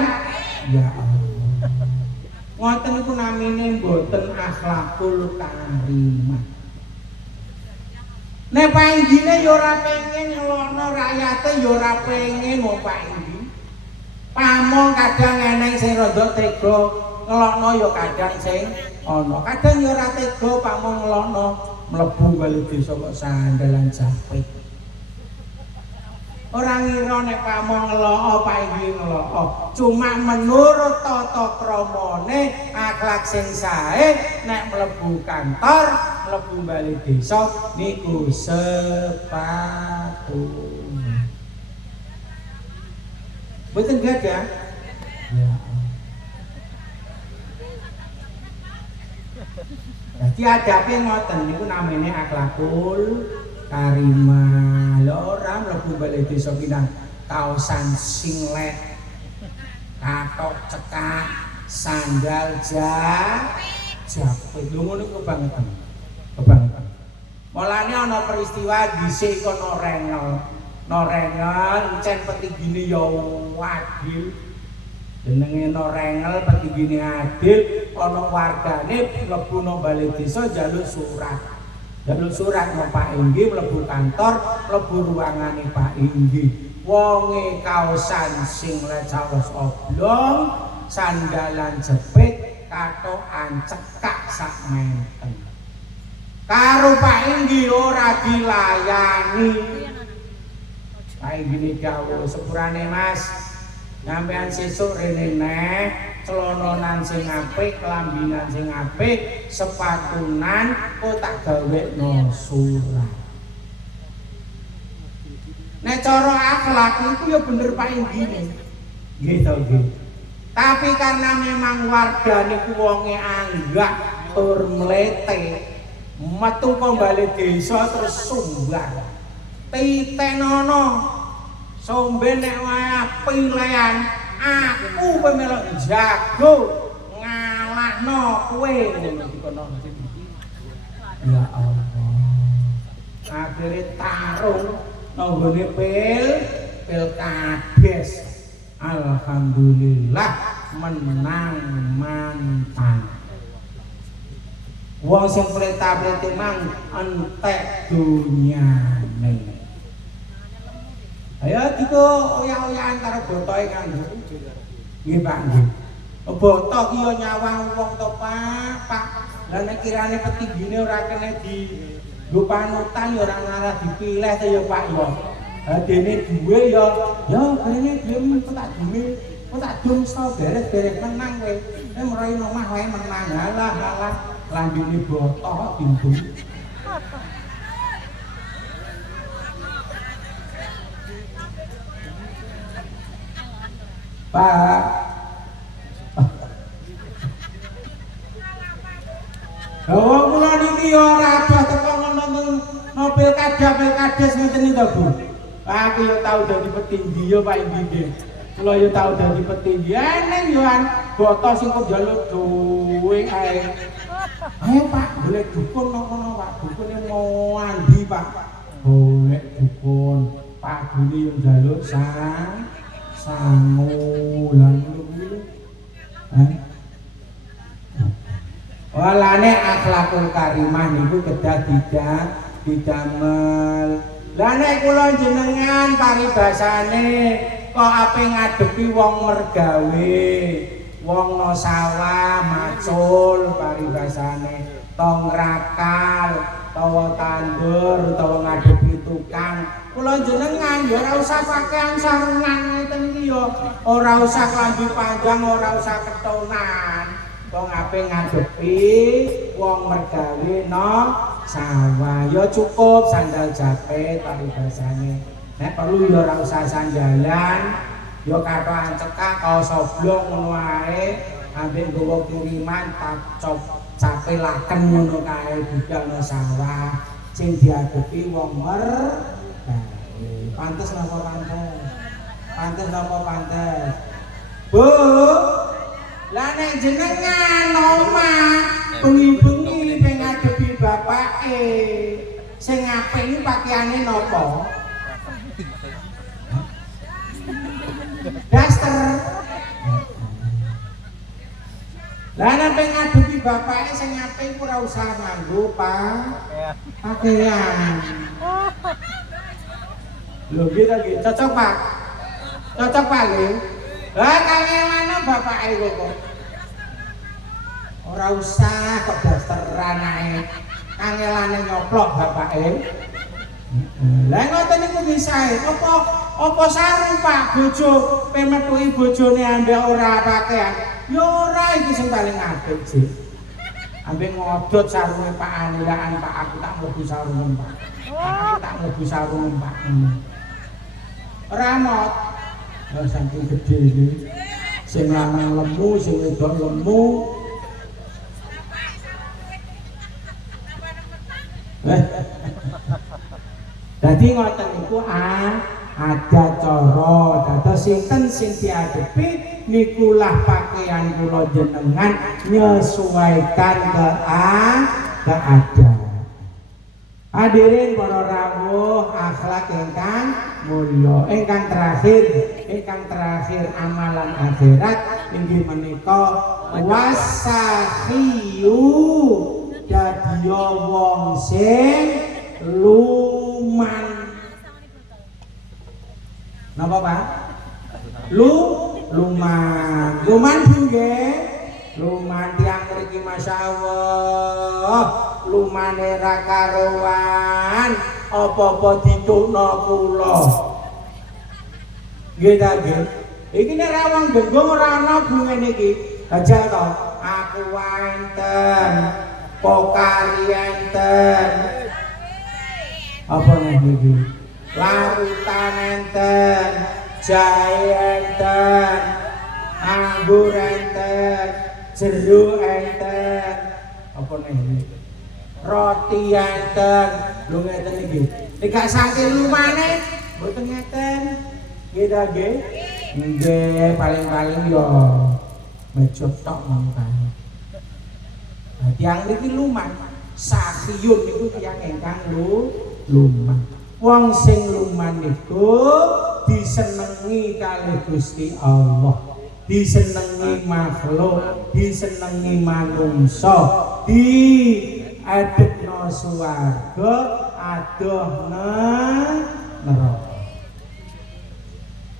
Ya Allah. Ngoten iku namine mboten akhlakul karimah. Nek Pak Enggine ya ora pengen ngelono rakyate, ya ora pengen wong Pak Enggi. Pamong kadang eneng sing rada tega ngelokno ya kadang sing ana. Kadang ya ora tega pamong ngelokno mlebu bali desa kok sandalan japit. Orang ngira nek pamong ngelok Pak Enggi ngelok. Cuma menurut tata kramane akhlak sing sae nek mlebu kantor, mlebu bali desa niku sepatu. Mboten gadah. Ya. Dadi adape ngoten niku namine akhlakul karimah. Lho ora mlebu bali desa pinang kaosan singlet, katok cekak, sandal jepit, Japit. Lho ngono kebangetan. Kebangetan. Mulane ana peristiwa dhisik kono rengel. Norengel encen petinggine ya adil. Jenenge Norengel petinggine adil, ana wargane mlebu nang balai desa njaluk surat. Njaluk surat nang Pak Inggi mlebu kantor, mlebu ruangane Pak Inggi. Wonge kaosan sing lecaos oblong, sandalan jepit, katokan cekak sak menten. Karo Pak Inggi ora dilayani. Pak Inggi dawuh sepurane Mas, sampean sesuk rene neh, celononan sing apik, kelambinan sing apik, sepatunan kok tak gawekno surat. Nek cara akhlak iku ya bener Pak Inggi nggih to nggih. Tapi karena memang warga niku wonge anggak tur mlete, metu kok bali desa terus sumbar. Titenono sombe nek wae pilihan aku pemelok jago ngalahno kowe ngono dikono. Ya Allah. Akhire tarung nang gone pilkades. Alhamdulillah menang mantap. Wong sing pleta-plete mang entek dunyane. Ayo diko oyah-oyahan karo botoke kan. Nggih Pak nggih. Botok ki yo nyawang wong to Pak. Lah nek kirane petinggine ora kena di nggo panutan yo ora ngarah dipilih to yo Pak yo. Ha dene duwe yo kene dhewe tak duwe. Kok tak dum sto beres-beres menang kowe. Nek mrai omah wae menang. Halah. Lambene botok timbul. Pak. Lha kula niki ora adoh teko ngono pilkades ngeten iki to, Bu. Aku yo tau dadi petinggi yo Pak Inggi. Kula yo tau dadi petinggi. Eneng yo an boto sing kok njaluk duwe ae. Ayo Pak, golek dukun nang kono Pak. Dukune mau andi Pak. Golek dukun. Pak Gune yo njaluk sangu lan kuwi. Walane akhlakul karimah niku kedah didamel. Lah nek kula jenengan paribasane kok ape ngadepi wong mergawe, wong no sawah macul paribasane, tong rakal, tawa tandur, utawa ngadepi tukang. Kula jenengan ya ora usah pakaian sarungan ngeten iki ya, ora usah klambi panjang, ora usah ketonan. Wong ape ngadepi wong mergawe no sawah ya cukup sandal jepit paribasane. Nek perlu ya ora usah sandalan, ya katokan cekak kaos oblong ngono wae, ambek nggawa kiriman tak cape laken ngono kae budal no sawah sing diadepi wong mergawe. Pantes napa pantes? Pantes napa pantes? Bu, lah nek jenengan omah bengi-bengi pengen ngadepi bapake sing apik iki pakaiane napa? Daster. Lah nek pengen ngadepi bapake sing apik ora usah nganggo pakaian. Lho nggih cocok Pak. Cocok Pak nggih. Lah kangelane bapake kok. Ora usah kok dasteran ae. Kangelane nyoplok bapake. Lah ngoten niku bisa apa sarung Pak bojo pemetuki bojone ambek ora pakaian. Ya ora iki sing paling apik sih. Ambek ngodot sarunge Pak Anilaan Pak aku tak mlebu sarunge Pak. Aku tak mlebu sarunge Pak. Ramot. Ya saking gedhe iki. Sing lanang lemu, sing wedok lemu. Dadi ngoten niku ada cara dados sinten sing diadepi nikulah pakaian kula jenengan nyesuaikan keadaan. Hadirin para rawuh akhlak ingkang mulya. Ingkang terakhir amalan akhirat inggih menika wasakhiyu dadi wong sing luman. Napa Pak? Luman nggih. Luman tiyang mriki masyaallah. Lumane ra karuan, apa-apa ditukno kula. Nggih ta nggih. Iki nek ra wong genggong ora ana bungene iki. Aja to, aku enten, pokari enten. Apa niki? Larutan enten, jahe enten, anggur enten, jeruk enten. Apa niki? Roti enten. Lho ngeten iki. Nek gak saking lumane mboten ngeten. Nggih ta nggih? Nggih, paling-paling yo mejo tok mangkane. Nah, tiyang niki luman. Sakhiyun niku tiyang ingkang luman. Wong sing luman niku disenengi kalih Gusti Allah, disenengi makhluk, disenengi manungsa, diadekno swarga, adohna neraka.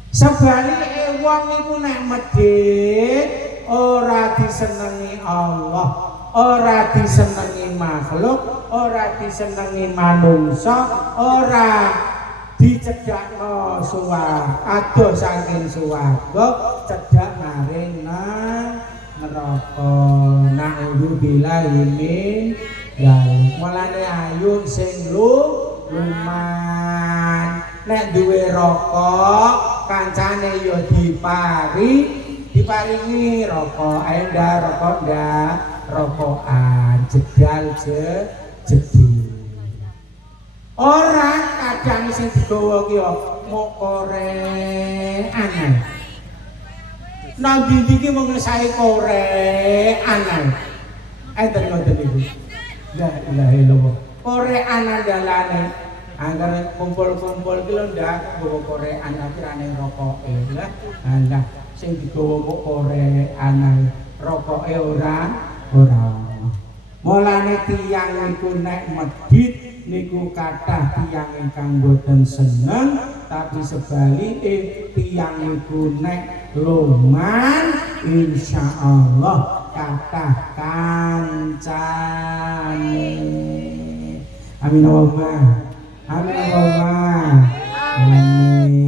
Sebalike wong iku nek medhit ora disenengi Allah, ora disenengi makhluk, ora disenengi manungsa, ora dicedhakno swarga, adoh saking swarga, cedhak maring neraka. Na'udzubillahi min dzalik. Mulane ayo sing luman. Nek duwe rokok, kancane yo diparingi rokok. Ayo ndak rokok ndak, rokokan jedal jedil. Ora kadang sing digawa ki mok korekan. Nang ndi iki mung sae korekan. Enten ngoten niku. La ilaha illallah. Korekan andalane. Angger kumpul-kumpul ki lho ndak nggawa korekan akhirane rokoke. Lah sing digawa kok korekan rokoke ora. Mulane tiyang niku nek medhit niku kathah tiyang ingkang boten seneng, tapi sebalike tiyang niku nek luman insyaallah kathah kancane. Amin Allahumma. Amin Allahumma. Amin.